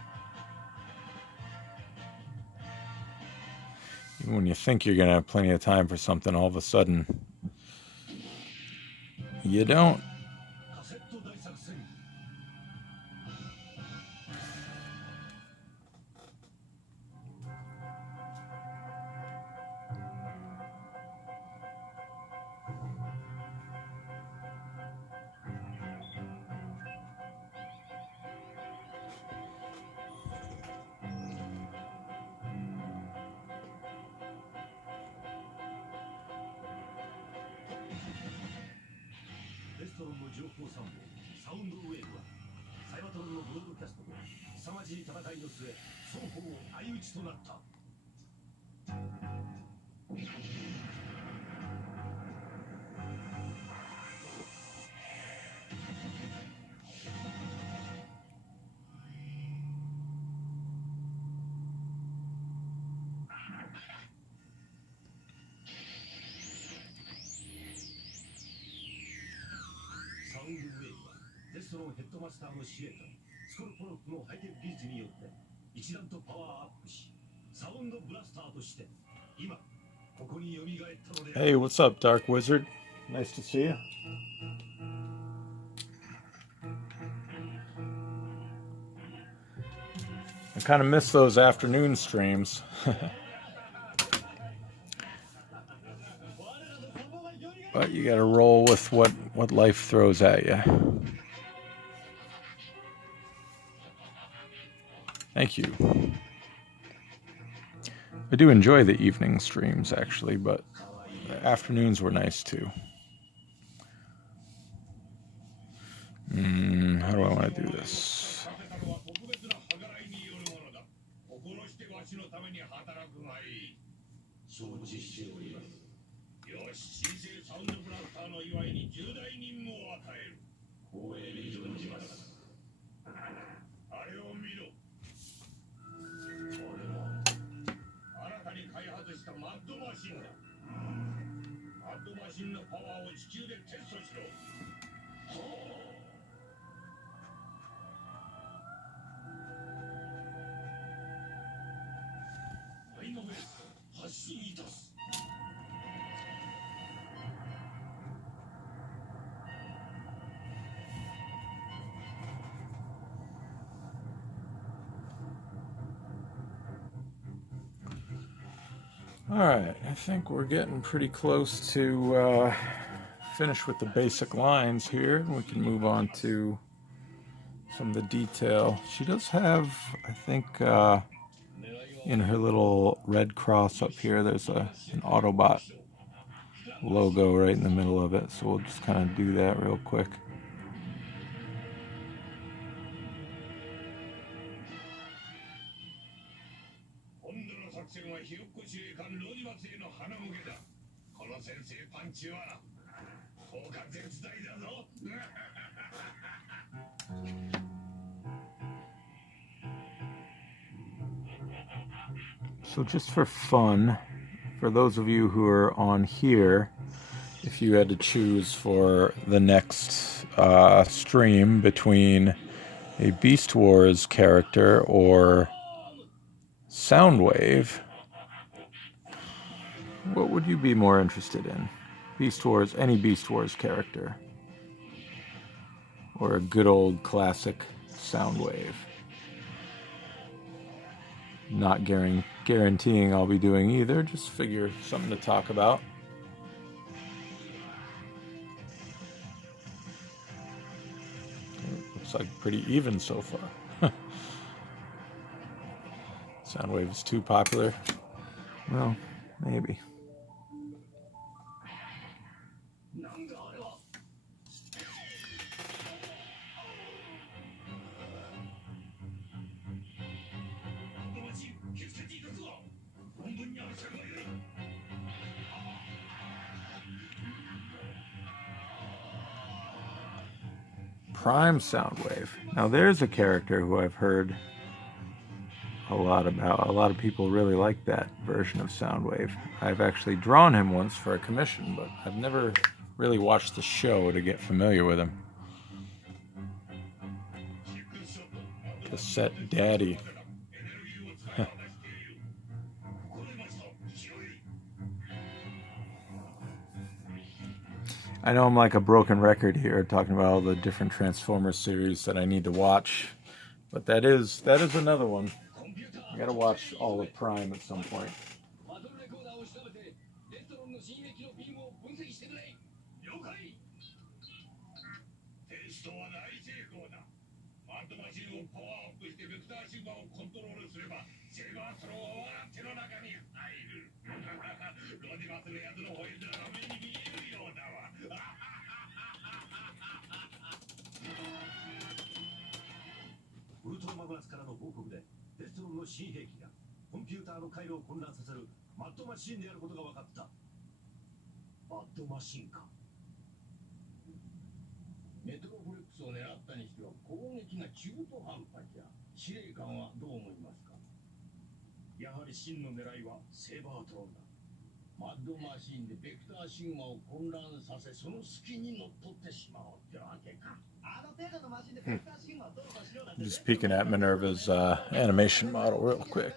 Even when you think you're going to have plenty of time for something, all of a sudden, you don't. Hey, what's up, Dark Wizard? Nice to see you. I kind of miss those afternoon streams. But you gotta roll with what life throws at you. Thank you. I do enjoy the evening streams, actually, but the afternoons were nice, too. How do I want to do this? Alright, I think we're getting pretty close to finish with the basic lines here. We can move on to some of the detail. She does have, I think, in her little red cross up here, there's an Autobot logo right in the middle of it. So we'll just kind of do that real quick. So just for fun, for those of you who are on here, if you had to choose for the next stream between a Beast Wars character or Soundwave, what would you be more interested in? Beast Wars, any Beast Wars character, or a good old classic Soundwave? Not guaranteeing I'll be doing either, just figure something to talk about. Looks like pretty even so far. Soundwave is too popular? Well, maybe. Prime Soundwave. Now there's a character who I've heard a lot about. A lot of people really like that version of Soundwave. I've actually drawn him once for a commission, but I've never really watched the show to get familiar with him. Cassette Daddy. I know I'm like a broken record here talking about all the different Transformers series that I need to watch, but that is another one. I gotta watch all of Prime at some point. Just peeking at Minerva's animation model real quick.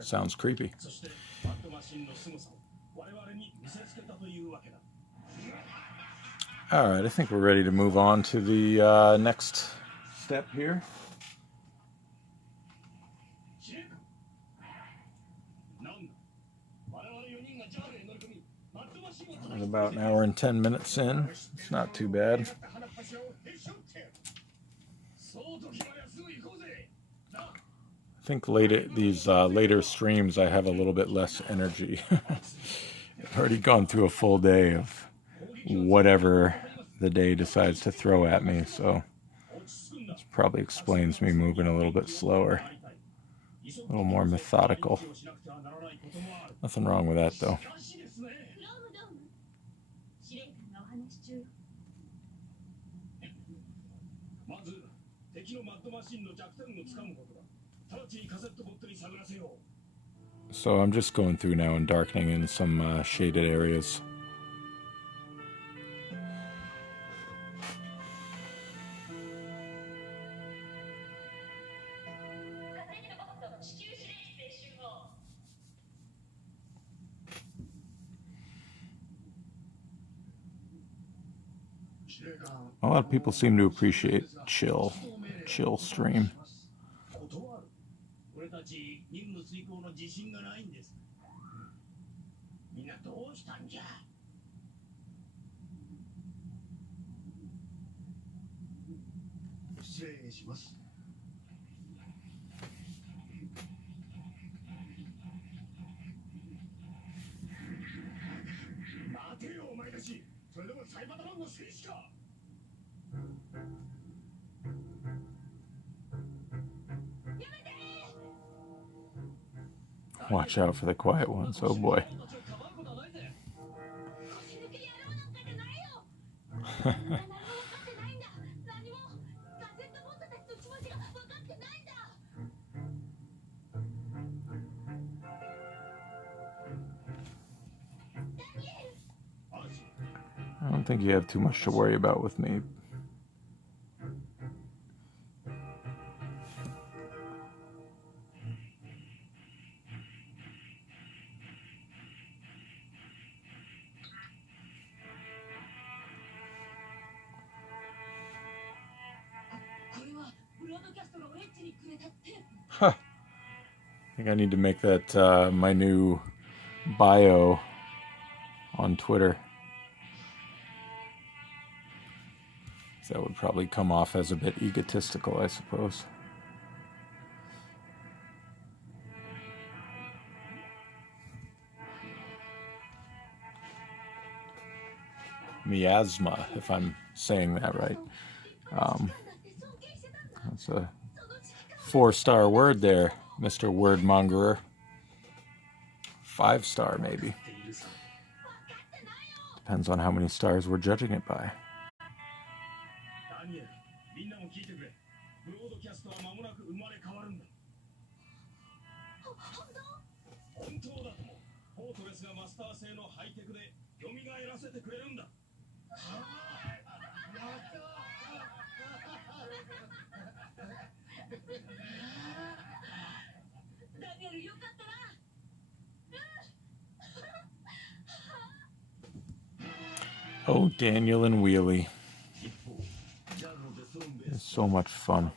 Sounds creepy. All right, I think we're ready to move on to the next step here. We're about an hour and 10 minutes in. It's not too bad. I think later streams I have a little bit less energy. I've already gone through a full day of whatever the day decides to throw at me, so this probably explains me moving a little bit slower, a little more methodical. Nothing wrong with that though. So I'm just going through now and darkening in some shaded areas. A lot of people seem to appreciate chill stream. 断る。俺たち任務遂行の自信がないんです。みんなどうしたんじゃ。失礼します。待てよお前たち。それでもサイバーマンの戦士か。Watch out for the quiet ones. Oh boy. I don't think you have too much to worry about with me. Huh. I think I need to make that my new bio on Twitter. That would probably come off as a bit egotistical, I suppose. Miasma, if I'm saying that right. That's a 4-star word there, Mr. Wordmongerer. 5-star, maybe. Depends on how many stars we're judging it by. Oh, Daniel and Wheelie. It's so much fun.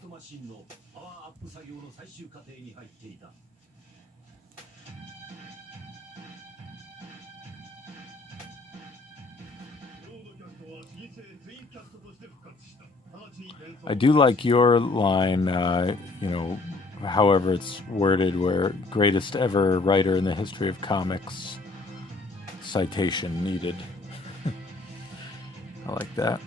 I do like your line, you know, however it's worded, where greatest ever writer in the history of comics, citation needed. I like that.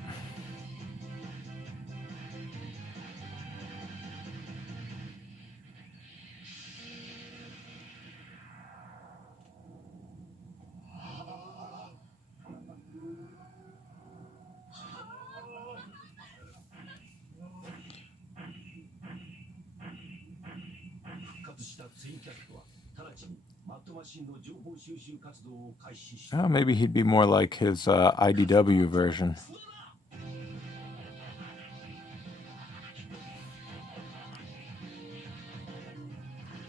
Oh, maybe he'd be more like his IDW version.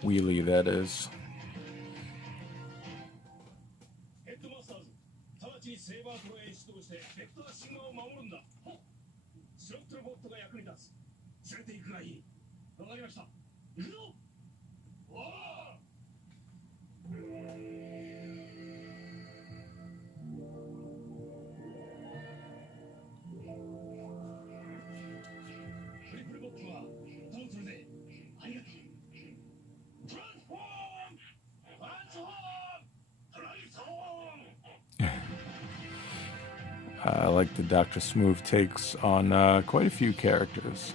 Wheelie, that is. I like the Dr. Smooth takes on quite a few characters.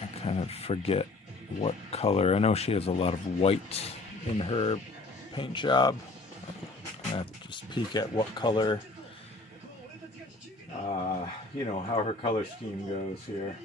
I kind of forget what color. I know she has a lot of white in her paint job. I have to just peek at what color you know, how her color scheme goes here.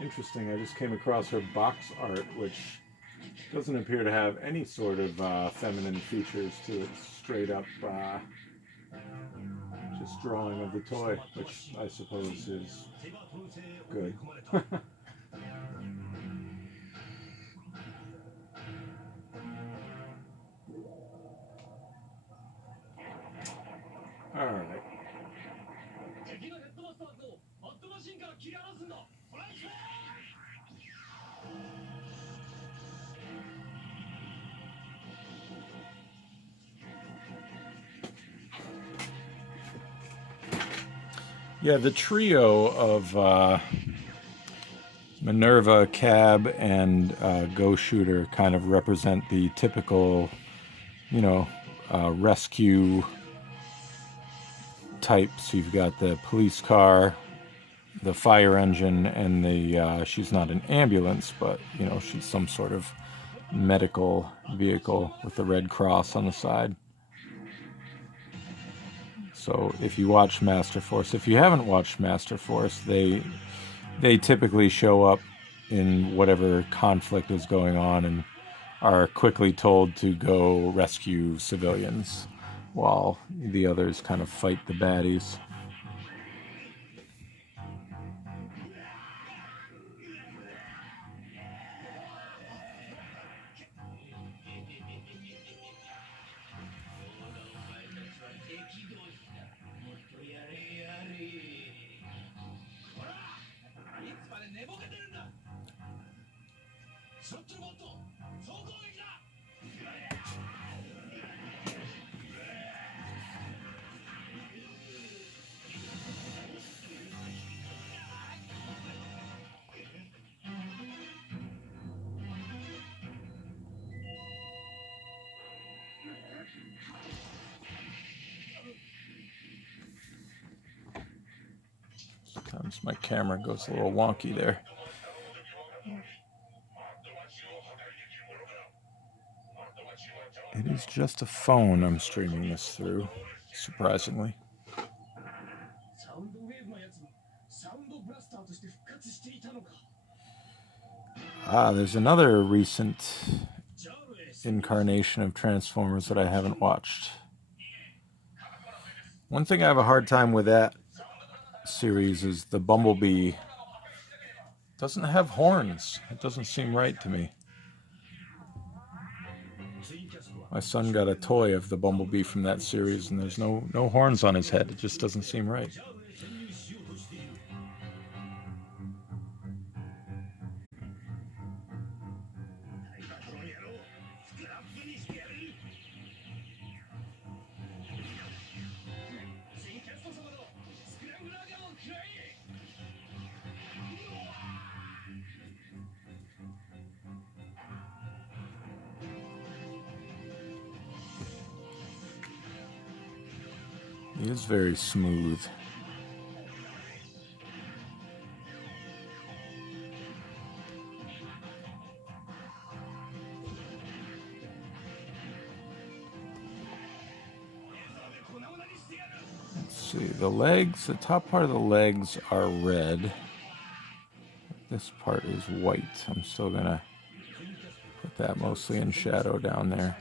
Interesting, I just came across her box art, which doesn't appear to have any sort of feminine features to it. Straight up just drawing of the toy, which I suppose is good. All right. Yeah, the trio of Minerva, Cab, and Go Shooter kind of represent the typical, you know, rescue types. You've got the police car, the fire engine, and the she's not an ambulance, but you know, she's some sort of medical vehicle with the red cross on the side. So if you watch Masterforce, if you haven't watched Masterforce, they typically show up in whatever conflict is going on and are quickly told to go rescue civilians while the others kind of fight the baddies. Sometimes my camera goes a little wonky there. It is just a phone I'm streaming this through, surprisingly. There's another recent incarnation of Transformers that I haven't watched. One thing I have a hard time with that series is the Bumblebee doesn't have horns. It doesn't seem right to me. My son got a toy of the Bumblebee from that series, and there's no horns on his head. It just doesn't seem right. He is very smooth. Let's see, the legs, the top part of the legs are red. This part is white. I'm still gonna put that mostly in shadow down there.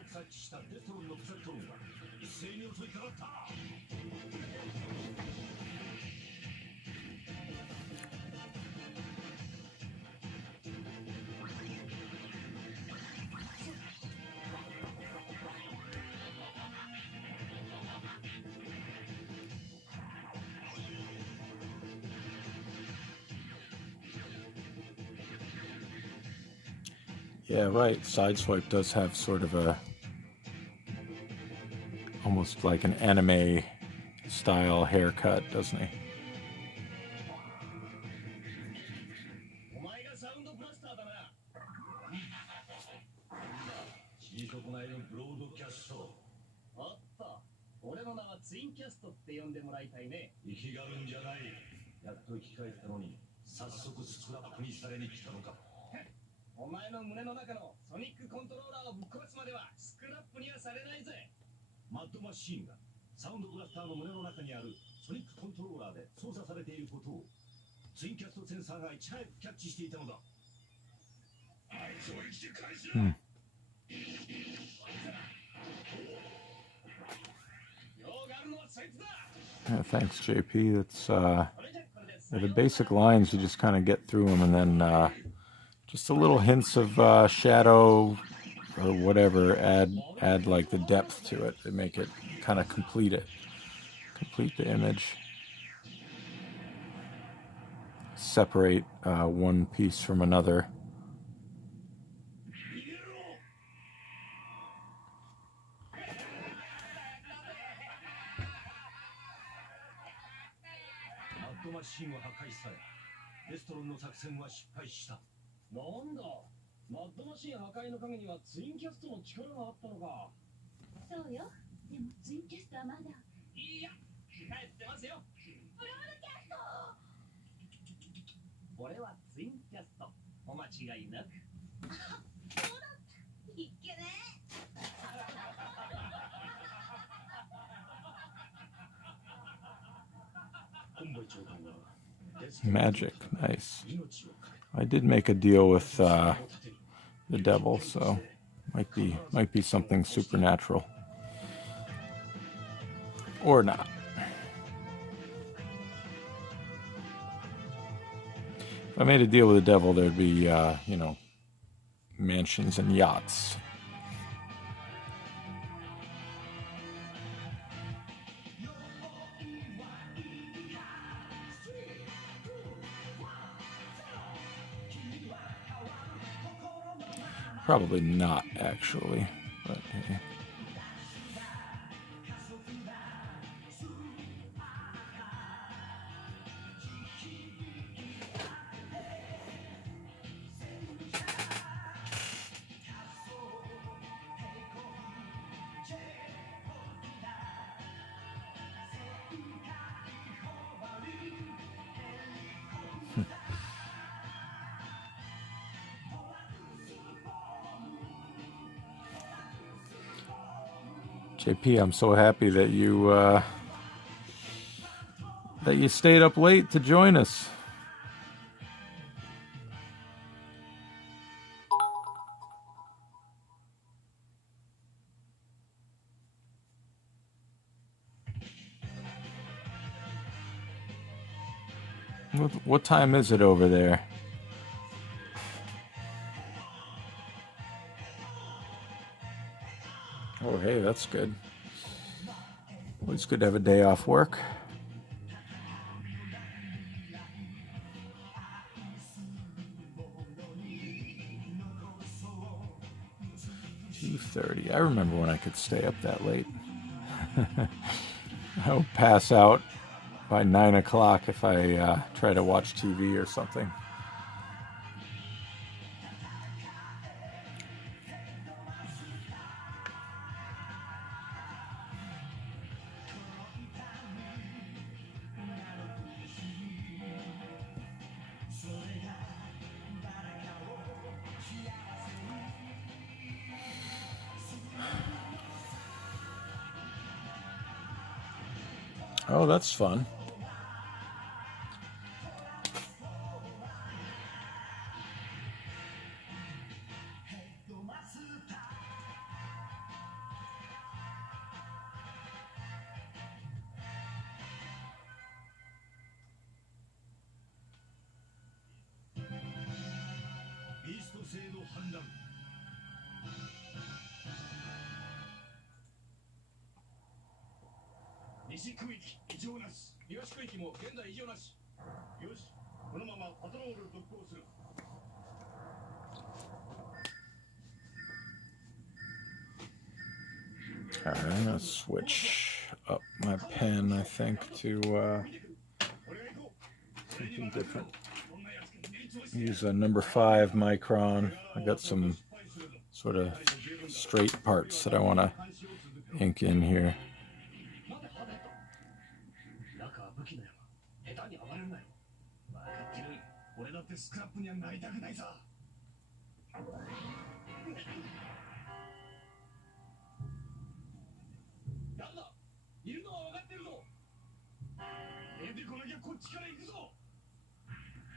Yeah, right. Sideswipe does have sort of a almost like an anime style haircut, doesn't he? ツインキャストって呼んでもらいたいね。生きがるんじゃない。やっと生き返ったのに、早速スクラップにされに来たのか。お前の胸の中のソニックコントローラーをぶっ壊すまではスクラップにはされないぜ。マッドマシーンがサウンドブラスターの胸の中にあるソニックコントローラーで操作されていることをツインキャストセンサーがいち早くキャッチしていたのだ。あいつを生きて返しな。Yeah, thanks, JP. That's the basic lines. You just kind of get through them, and then just a little hints of shadow or whatever. Add like the depth to it. They make it kind of complete the image. Separate one piece from another. Magic, nice. I did make a deal with the devil, so might be something supernatural, or not. If I made a deal with the devil, there'd be you know, mansions and yachts. Probably not, actually, but hey. JP, I'm so happy that you stayed up late to join us. What time is it over there? Oh, hey, that's good. Well, it's good to have a day off work. $2:30. I remember when I could stay up that late. I would pass out by 9 o'clock if I try to watch TV or something. Oh, that's fun. Alright, I'm gonna switch up my pen, I think, to something different. Use a number 5 micron. I got some sort of straight parts that I want to ink in here.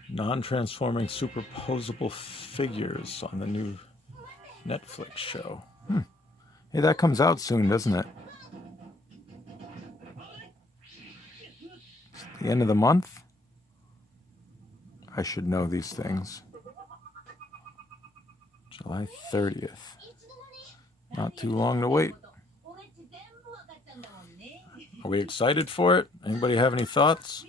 Non-transforming superposable figures on the new Netflix show. Hey, that comes out soon, doesn't it? It's the end of the month? I should know these things. July 30th. Not too long to wait. Are we excited for it? Anybody have any thoughts?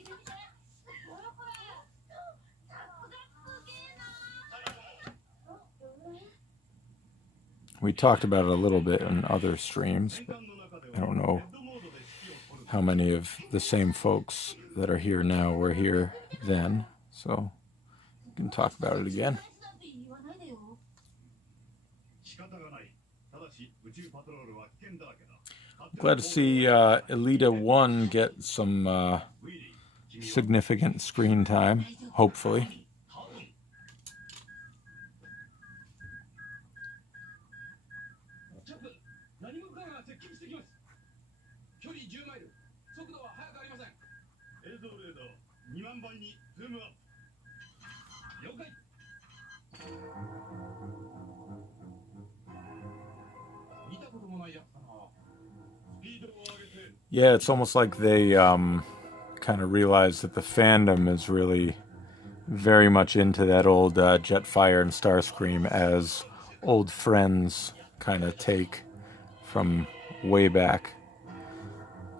We talked about it a little bit in other streams, but I don't know how many of the same folks that are here now were here then, so we can talk about it again. Glad to see Elita 1 get some significant screen time, hopefully. Yeah, it's almost like they kind of realized that the fandom is really very much into that old Jetfire and Starscream as old friends kind of take from way back.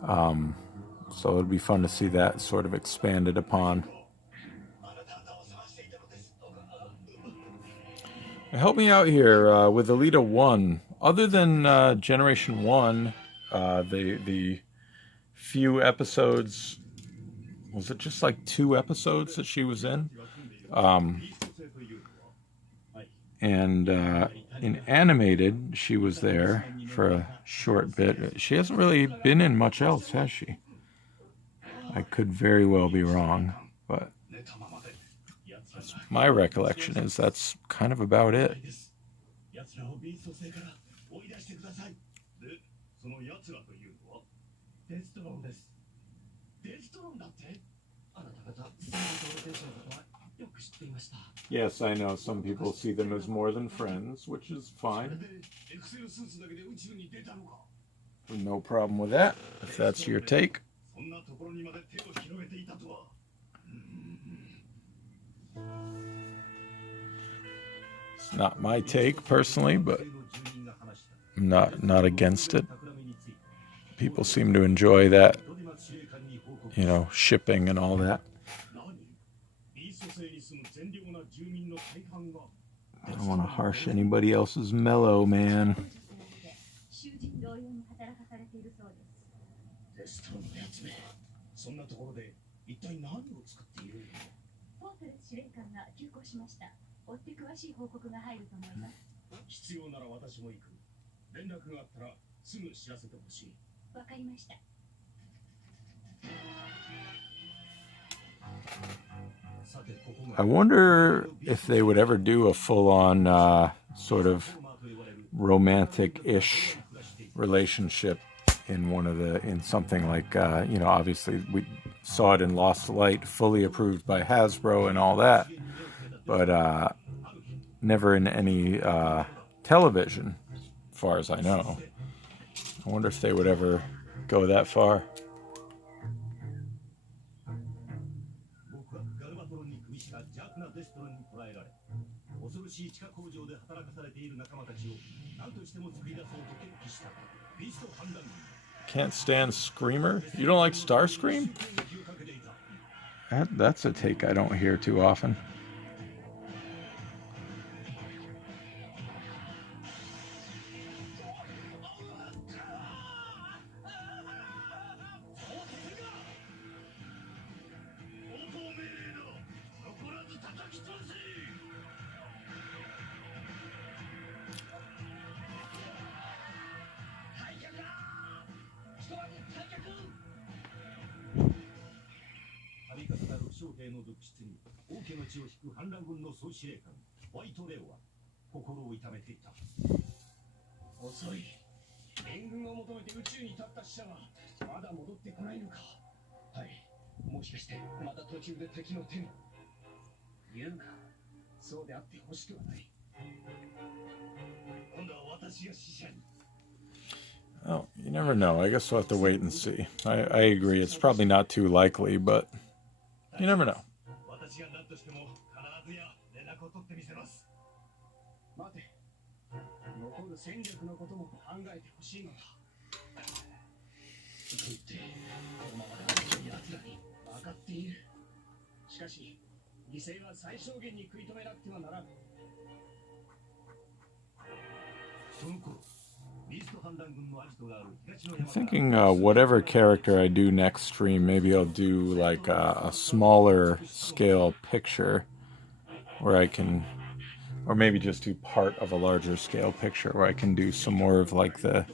So it'd be fun to see that sort of expanded upon. Help me out here with Elita 1. Other than Generation 1, the few episodes, was it just like 2 episodes that she was in? And in animated, she was there for a short bit. She hasn't really been in much else, has she? I could very well be wrong, but my recollection is that's kind of about it. Yes, I know some people see them as more than friends, which is fine. No problem with that, if that's your take. It's not my take personally, but I'm not against it. People seem to enjoy that, you know, shipping and all that. I don't want to harsh anybody else's mellow, man. I wonder if they would ever do a full-on sort of romantic-ish relationship in something like you know, obviously we saw it in Lost Light, fully approved by Hasbro and all that, but never in any television, as far as I know. I wonder if they would ever go that far. Can't stand Screamer? You don't like Starscream? That's a take I don't hear too often. への独出に王家の血を引く反乱軍の総司令官ホワイトレオは心を痛めていた。遅い。援軍を求めて宇宙に立った死者はまだ戻ってこないのか。はい、もしかしてまだ途中で敵の手に。言うな、そうであってほしくはない。今度は私が死者に。Oh, you never know. I guess we'll have to wait and see. I agree. It's probably not too likely, but you never know. 私が何としても必ずや連絡を取ってみせます。待て。残る戦力のことも考えてほしいのだ。と言って、このままでは奴らに分かっている。しかし、犠牲は最小限に食い止めなくてはならん。その頃、ビースト反乱軍のアジトがある東の I'm 山 thinking whatever character I do next stream, maybe I'll do like a smaller scale picture where I can, or maybe just do part of a larger scale picture where I can do some more of like the,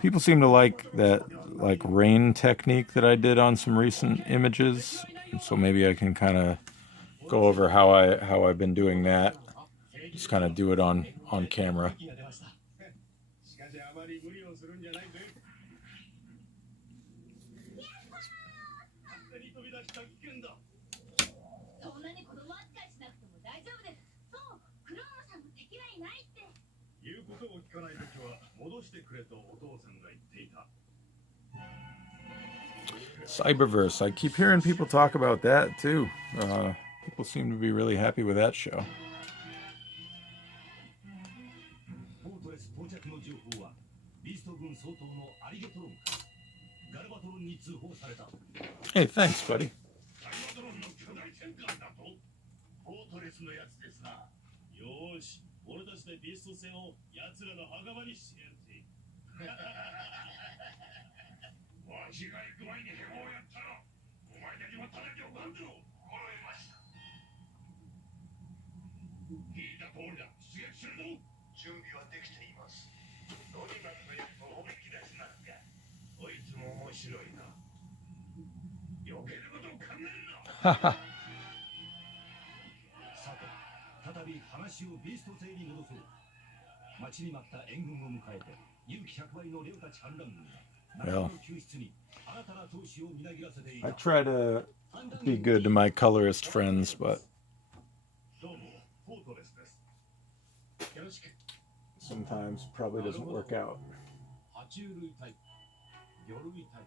people seem to like that like rain technique that I did on some recent images. And so maybe I can kind of go over how I've been doing that. Just kind of do it on camera. そんなに子供扱いしなくても大丈夫です。そう、クローンさんの敵はいないって。言うことを聞かないときは戻してくれとお父さんが言っていた。Cyberverse. I keep hearing people talk about that too. People seem to be really happy with that show. フォートレス到着の情報はビースト軍総統のアリゲトロンからガルバトロンに通報された。 Hey, thanks, buddy. ガルバトロンの巨大戦艦だと。フォートレスのやつですな。よーし、俺たちでビースト戦を奴らの墓場にしてやって。わしが行く前にヘボをやったら、お前だけはただけをかんでろ。心得ました。聞いた通りだ。出撃するぞ。準備はできています。ロニマンのやつをおびき出しますか。こいつも面白いな。余計なことを考えるな。さて、再び話をビースト星に戻そう。待ちに待った援軍を迎えて、勇気100倍のレオたち反乱軍が Well, 救出に新たな闘志をみなぎらせてい I た。 try to be good to my colorist friends, but どうも、フォートレスです。よろしく。 sometimes probably doesn't work out. 爬虫類タイプ、魚類タイ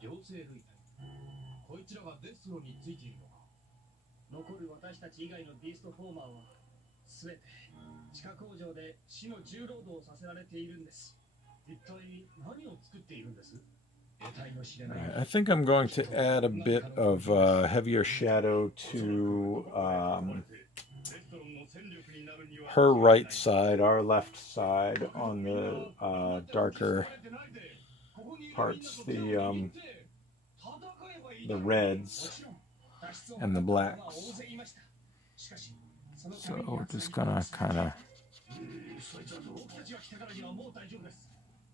プ、両生類タイプ。こいつらがデストロについているのか。残る私たち以外のビーストフォーマーはすべて地下工場で死の重労働をさせられているんです。一体何を作っているんです？ I think I'm going to add a bit of heavier shadow to her right side, our left side, on the darker parts, the reds and the blacks. So we're just gonna kind of.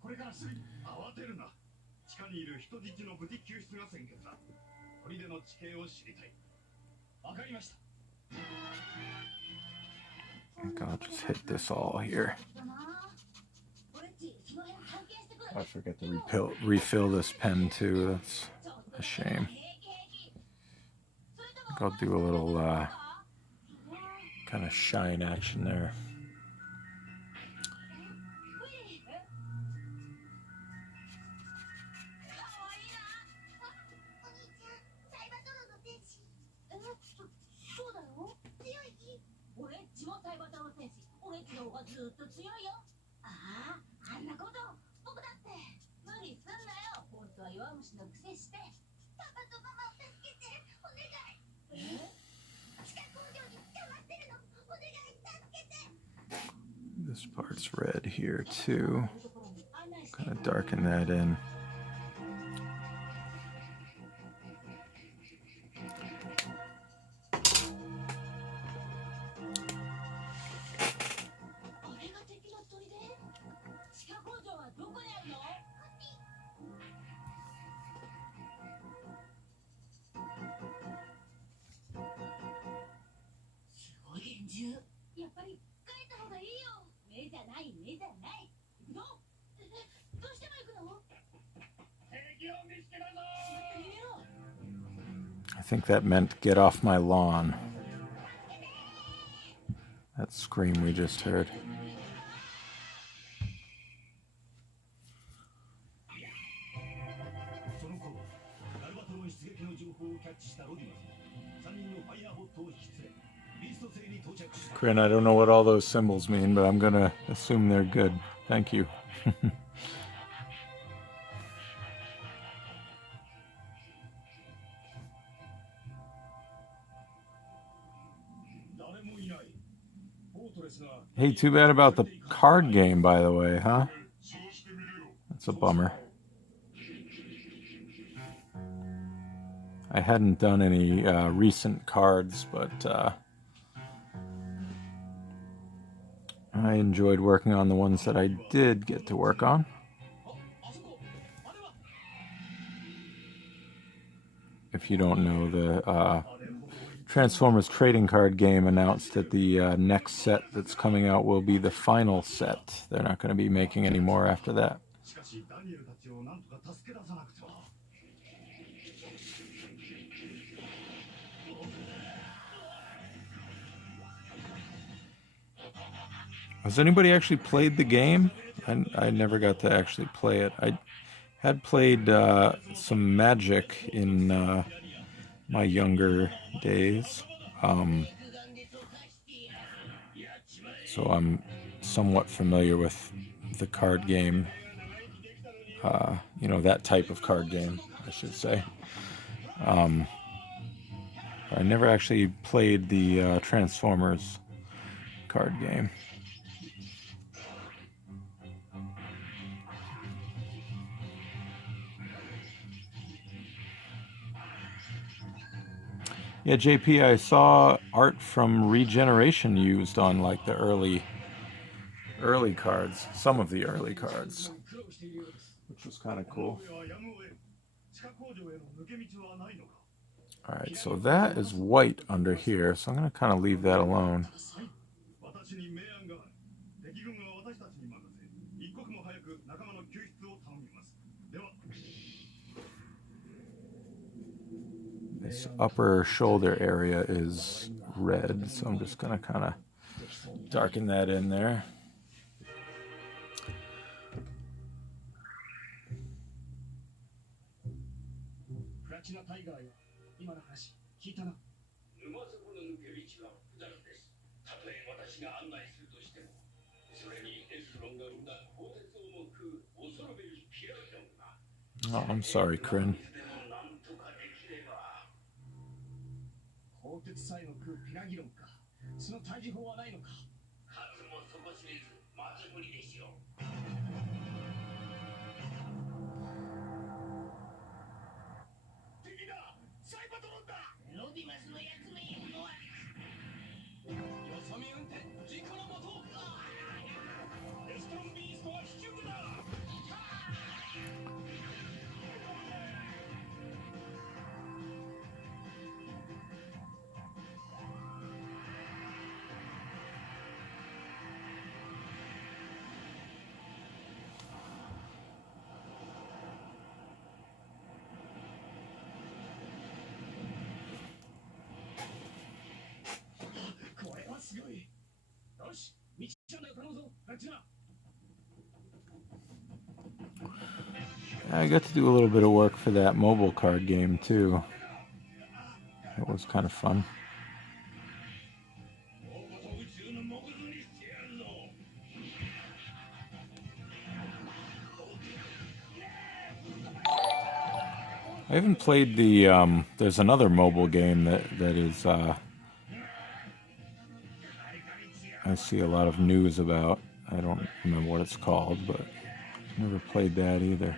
これからすぐに慌てるな。地下にいる人質の無事救出が先決だ。砦の地形を知りたい。わかりました。 I think I'll just hit this all here. I forget to refill this pen too. That's a shame. I think I'll do a little kind of shine action there. This part's red here too. Kind of darken that in. I think that meant get off my lawn. That scream we just heard. Corinne, I don't know what all those symbols mean, but I'm gonna assume they're good. Thank you. Hey, too bad about the card game, by the way, huh? That's a bummer. I hadn't done any recent cards, but I enjoyed working on the ones that I did get to work on. If you don't know, the Transformers trading card game announced that the next set that's coming out will be the final set. They're not going to be making any more after that. Has anybody actually played the game? I never got to actually play it. I had played some Magic in my younger days. So I'm somewhat familiar with the card game. You know, that type of card game, I should say. I never actually played the Transformers card game. Yeah, JP, I saw art from Regeneration used on like the early cards, some of the early cards, which was kind of cool. All right, so that is white under here, so I'm going to kind of leave that alone. This upper shoulder area is red, so I'm just going to kind of darken that in there. Oh, I'm sorry, Corinne. I got to do a little bit of work for that mobile card game too. It was kind of fun. I haven't played the, there's another mobile game that is, I see a lot of news about. I don't remember what it's called, but never played that either.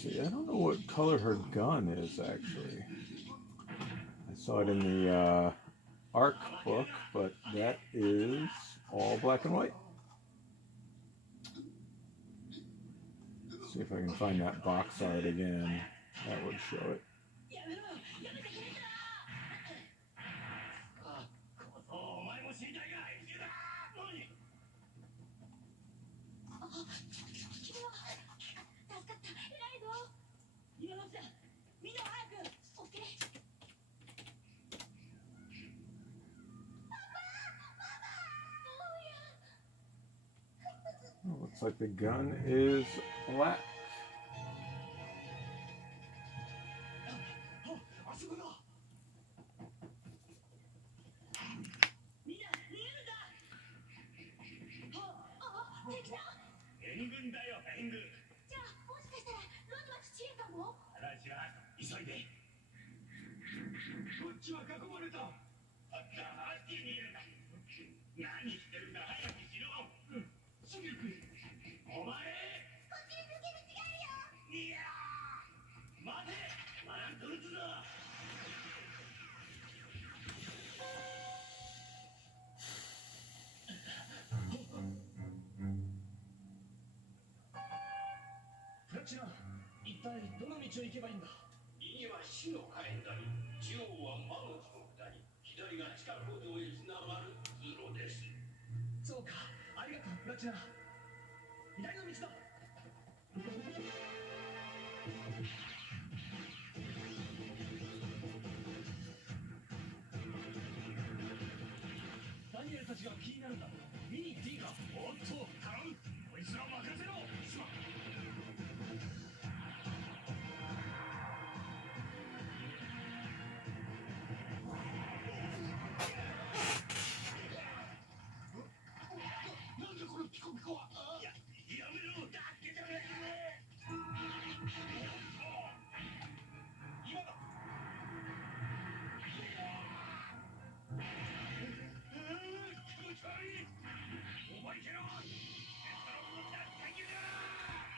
see. I don't know what color her gun is, actually. I saw it in the ARC book, but that is all black and white. Let's see if I can find that box art again. That would show it. Oh, looks like the gun is black.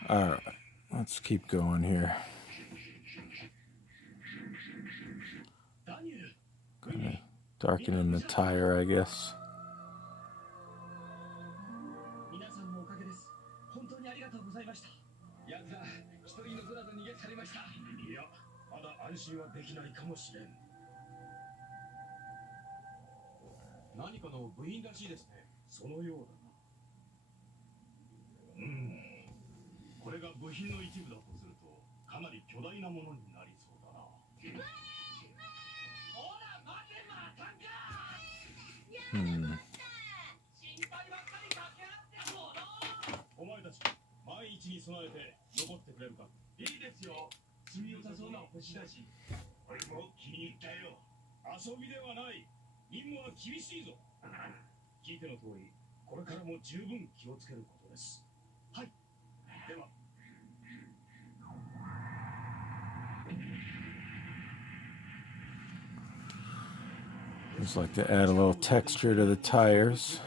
All right, let's keep going here. Gonna darken in the tire, I guess. Just like to add a little texture to the tires.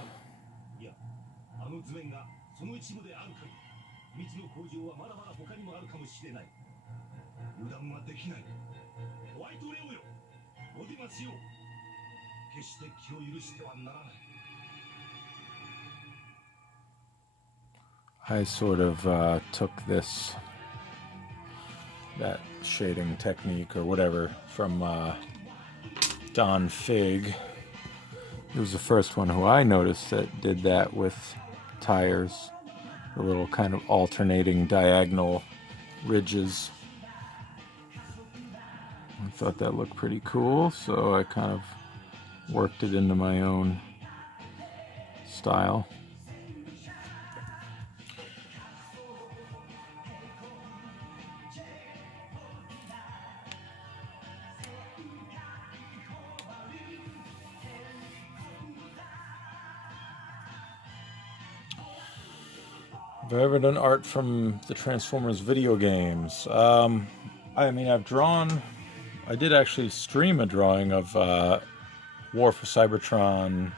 I sort of took that shading technique or whatever from Don Fig. He was the first one who I noticed that did that with tires, the little kind of alternating diagonal ridges. I thought that looked pretty cool, so I kind of worked it into my own style. Have I ever done art from the Transformers video games? I mean, I did actually stream a drawing of War for Cybertron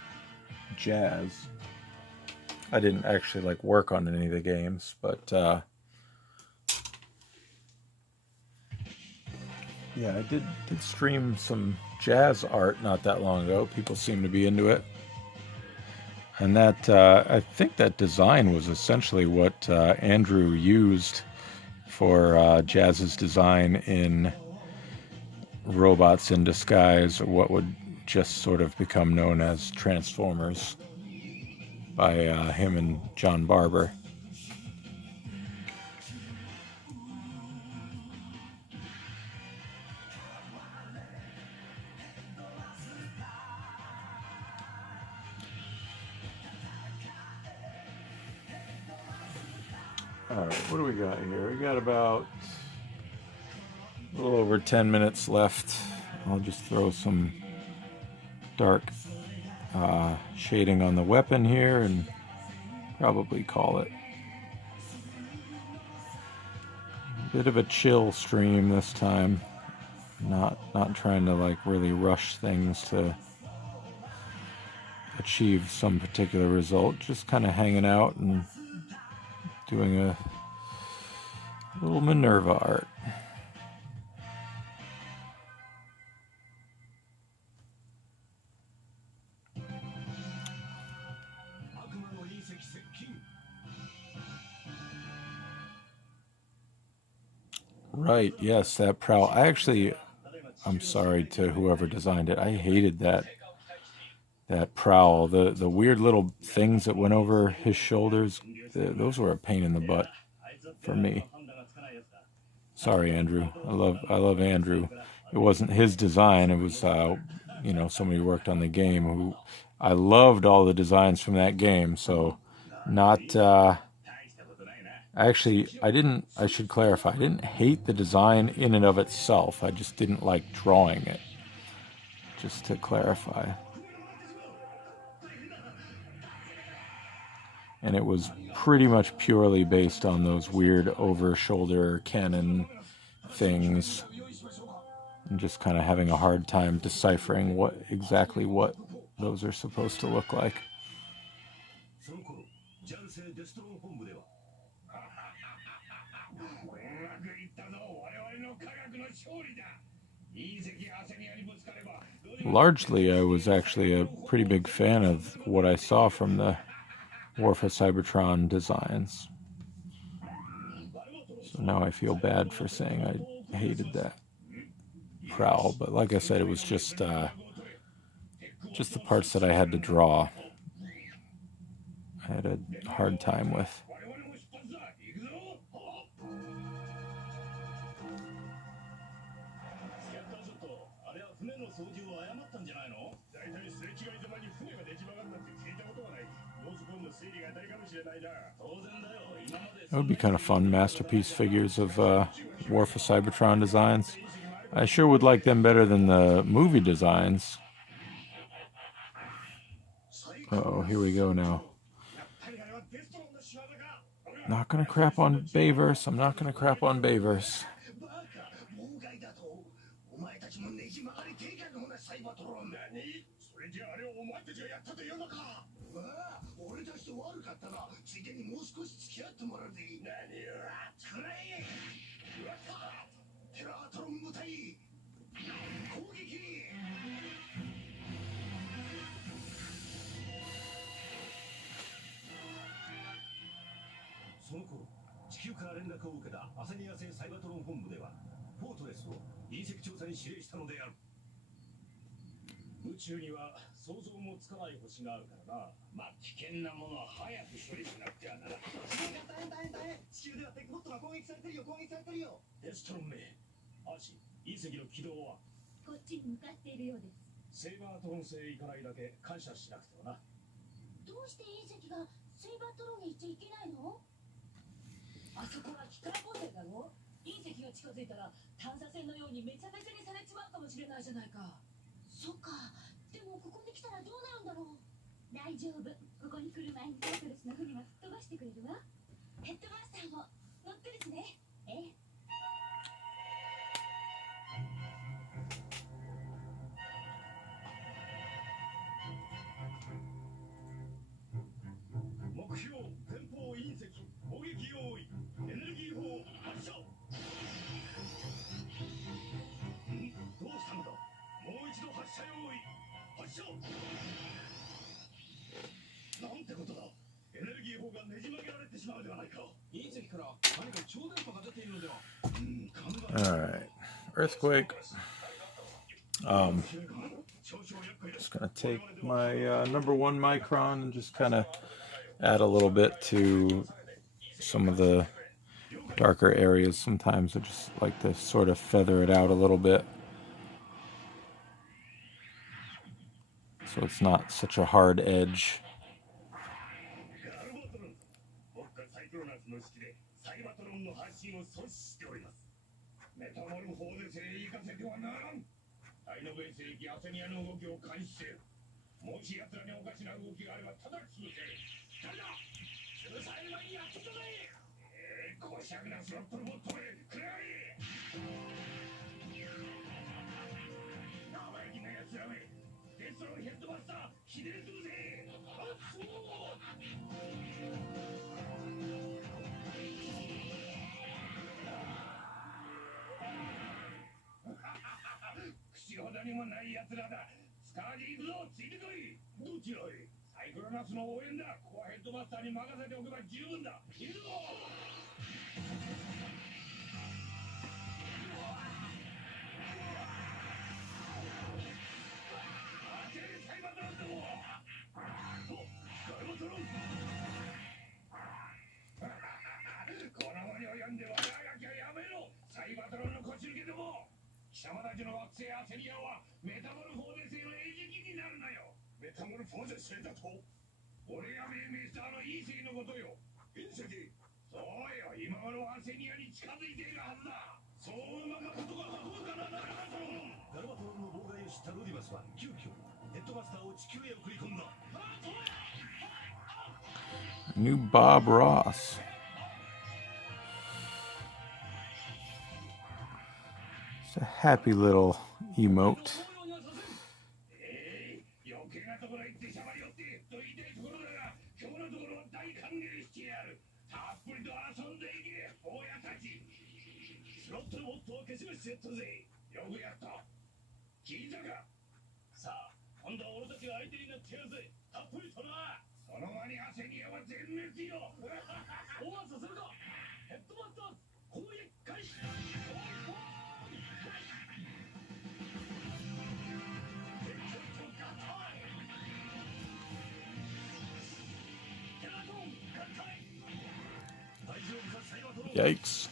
Jazz. I didn't actually work on any of the games, but Yeah, I did stream some jazz art not that long ago. People seem to be into it. And that, I think that design was essentially what Andrew used for Jazz's design in Robots in Disguise, or what would just sort of become known as Transformers by him and John Barber. Alright, what do we got here? We got about a little over 10 minutes left. I'll just throw some dark shading on the weapon here and probably call it. A bit of a chill stream this time. Not trying to like really rush things to achieve some particular result. Just kind of hanging out and doing a little Minerva art. Right, yes, that prowl. I'm sorry to whoever designed it. I hated that prowl. The weird little things that went over his shoulders, those were a pain in the butt for me. Sorry, Andrew. I love Andrew. It wasn't his design. It was somebody who worked on the game who I loved all the designs from that game. So not actually, I should clarify. I didn't hate the design in and of itself. I just didn't like drawing it. Just to clarify. And it was pretty much purely based on those weird over-shoulder cannon things. And just kind of having a hard time deciphering what those are supposed to look like. Largely, I was actually a pretty big fan of what I saw from the War for Cybertron designs. So now I feel bad for saying I hated that prowl, but like I said, it was just the parts that I had to draw. I had a hard time with. It would be kind of fun, masterpiece figures of War for Cybertron designs. I sure would like them better than the movie designs. Uh-oh, here we go now. Not gonna crap on Bayverse. I'm not gonna crap on Bayverse. Alright. Earthquake. Just gonna take my number 1 micron and just kind of add a little bit to some of the darker areas. Sometimes I just like to sort of feather it out a little bit, so it's not such a hard edge. New Bob Ross. It's a happy little emote. Yikes.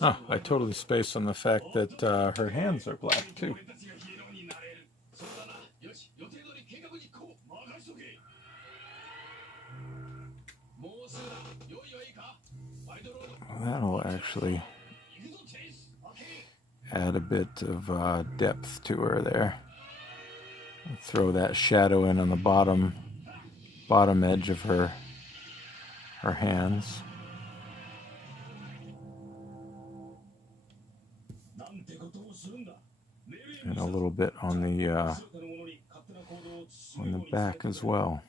Oh, I totally spaced on the fact that her hands are black too. That'll actually add a bit of depth to her there. Throw that shadow in on the bottom edge of her hands. And a little bit on the back as well.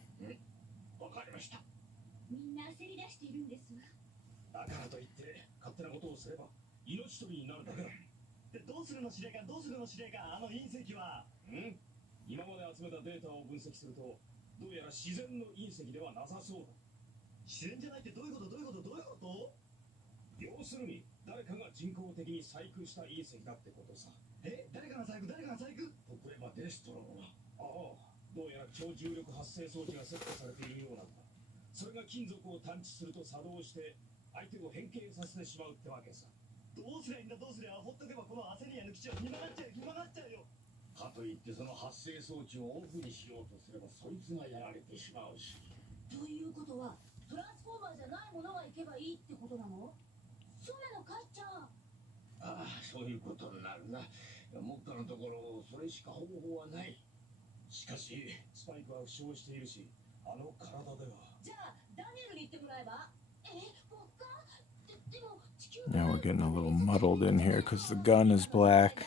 Now we're getting a little muddled in here because the gun is black.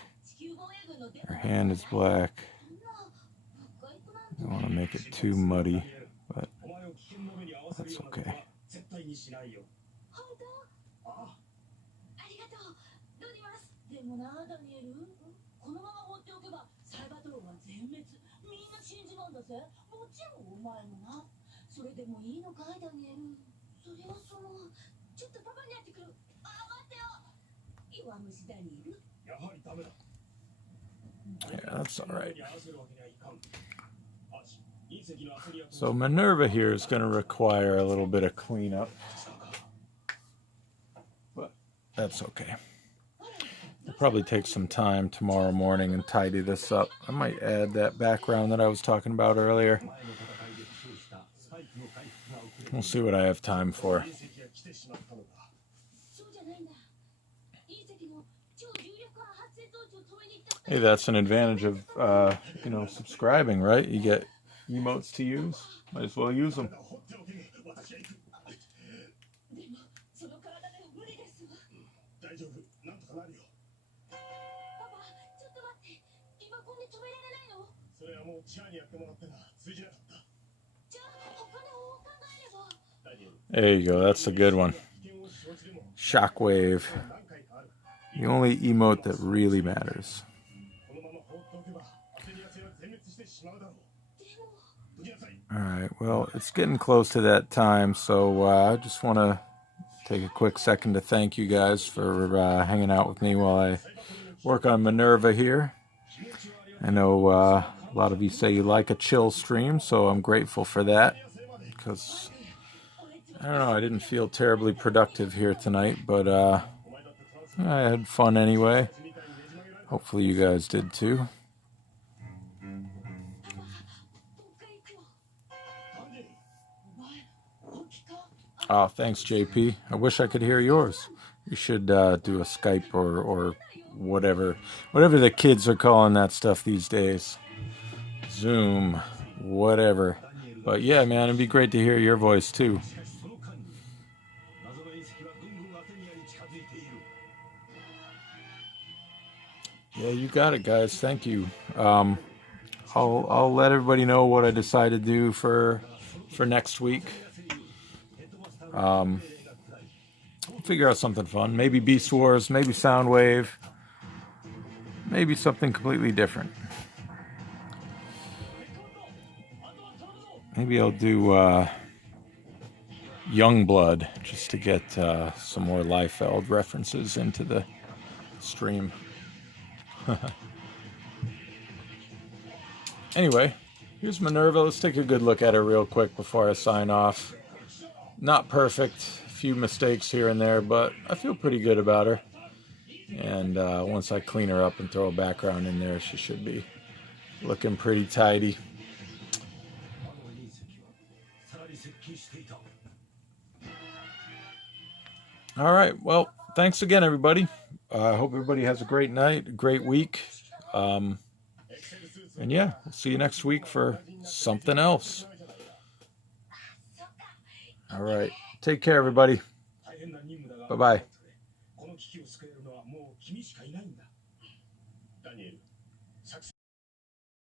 Her hand is black. I don't want to make it too muddy, but that's okay. でもな、ダニエル、このまま放っておけばサイバトロンは全滅。みんな死んじまうんだぜ。もちろんお前もな。それでもいいのかい、ダニエル。それはその、ちょっとパパに会ってくる。あ、待ってよ。弱虫ダニエル。やはりダメだ。 Yeah, that's all right. So Minerva here is going to require a little bit of cleanup, but that's okay. I'll probably take some time tomorrow morning and tidy this up. I might add that background that I was talking about earlier. We'll see what I have time for. Hey, that's an advantage of, you know, subscribing, right? You get emotes to use. Might as well use them. 大丈夫、なんとかなるよ。 それはもうチャーにやってもらったが通じなかった。 There you go. That's a good one. Shockwave. The only emote that really matters. Alright, well, it's getting close to that time, so I just want to take a quick second to thank you guys for hanging out with me while I work on Minerva here. I know a lot of you say you like a chill stream, so I'm grateful for that, because, I don't know, I didn't feel terribly productive here tonight, but I had fun anyway. Hopefully you guys did too. Oh, thanks, JP. I wish I could hear yours. You should do a Skype or whatever the kids are calling that stuff these days. Zoom, whatever. But yeah, man, it'd be great to hear your voice too. Yeah, you got it, guys. Thank you. I'll let everybody know what I decide to do for next week. Figure out something fun. Maybe Beast Wars, maybe Soundwave, maybe something completely different. Maybe I'll do Youngblood just to get some more Liefeld references into the stream. Anyway, here's Minerva. Let's take a good look at her real quick before I sign off. Not perfect, a few mistakes here and there, but I feel pretty good about her. And once I clean her up and throw a background in there, she should be looking pretty tidy. All right, well, thanks again, everybody. I hope everybody has a great night, a great week. And yeah, we'll see you next week for something else. All right. Take care, everybody. Bye-bye.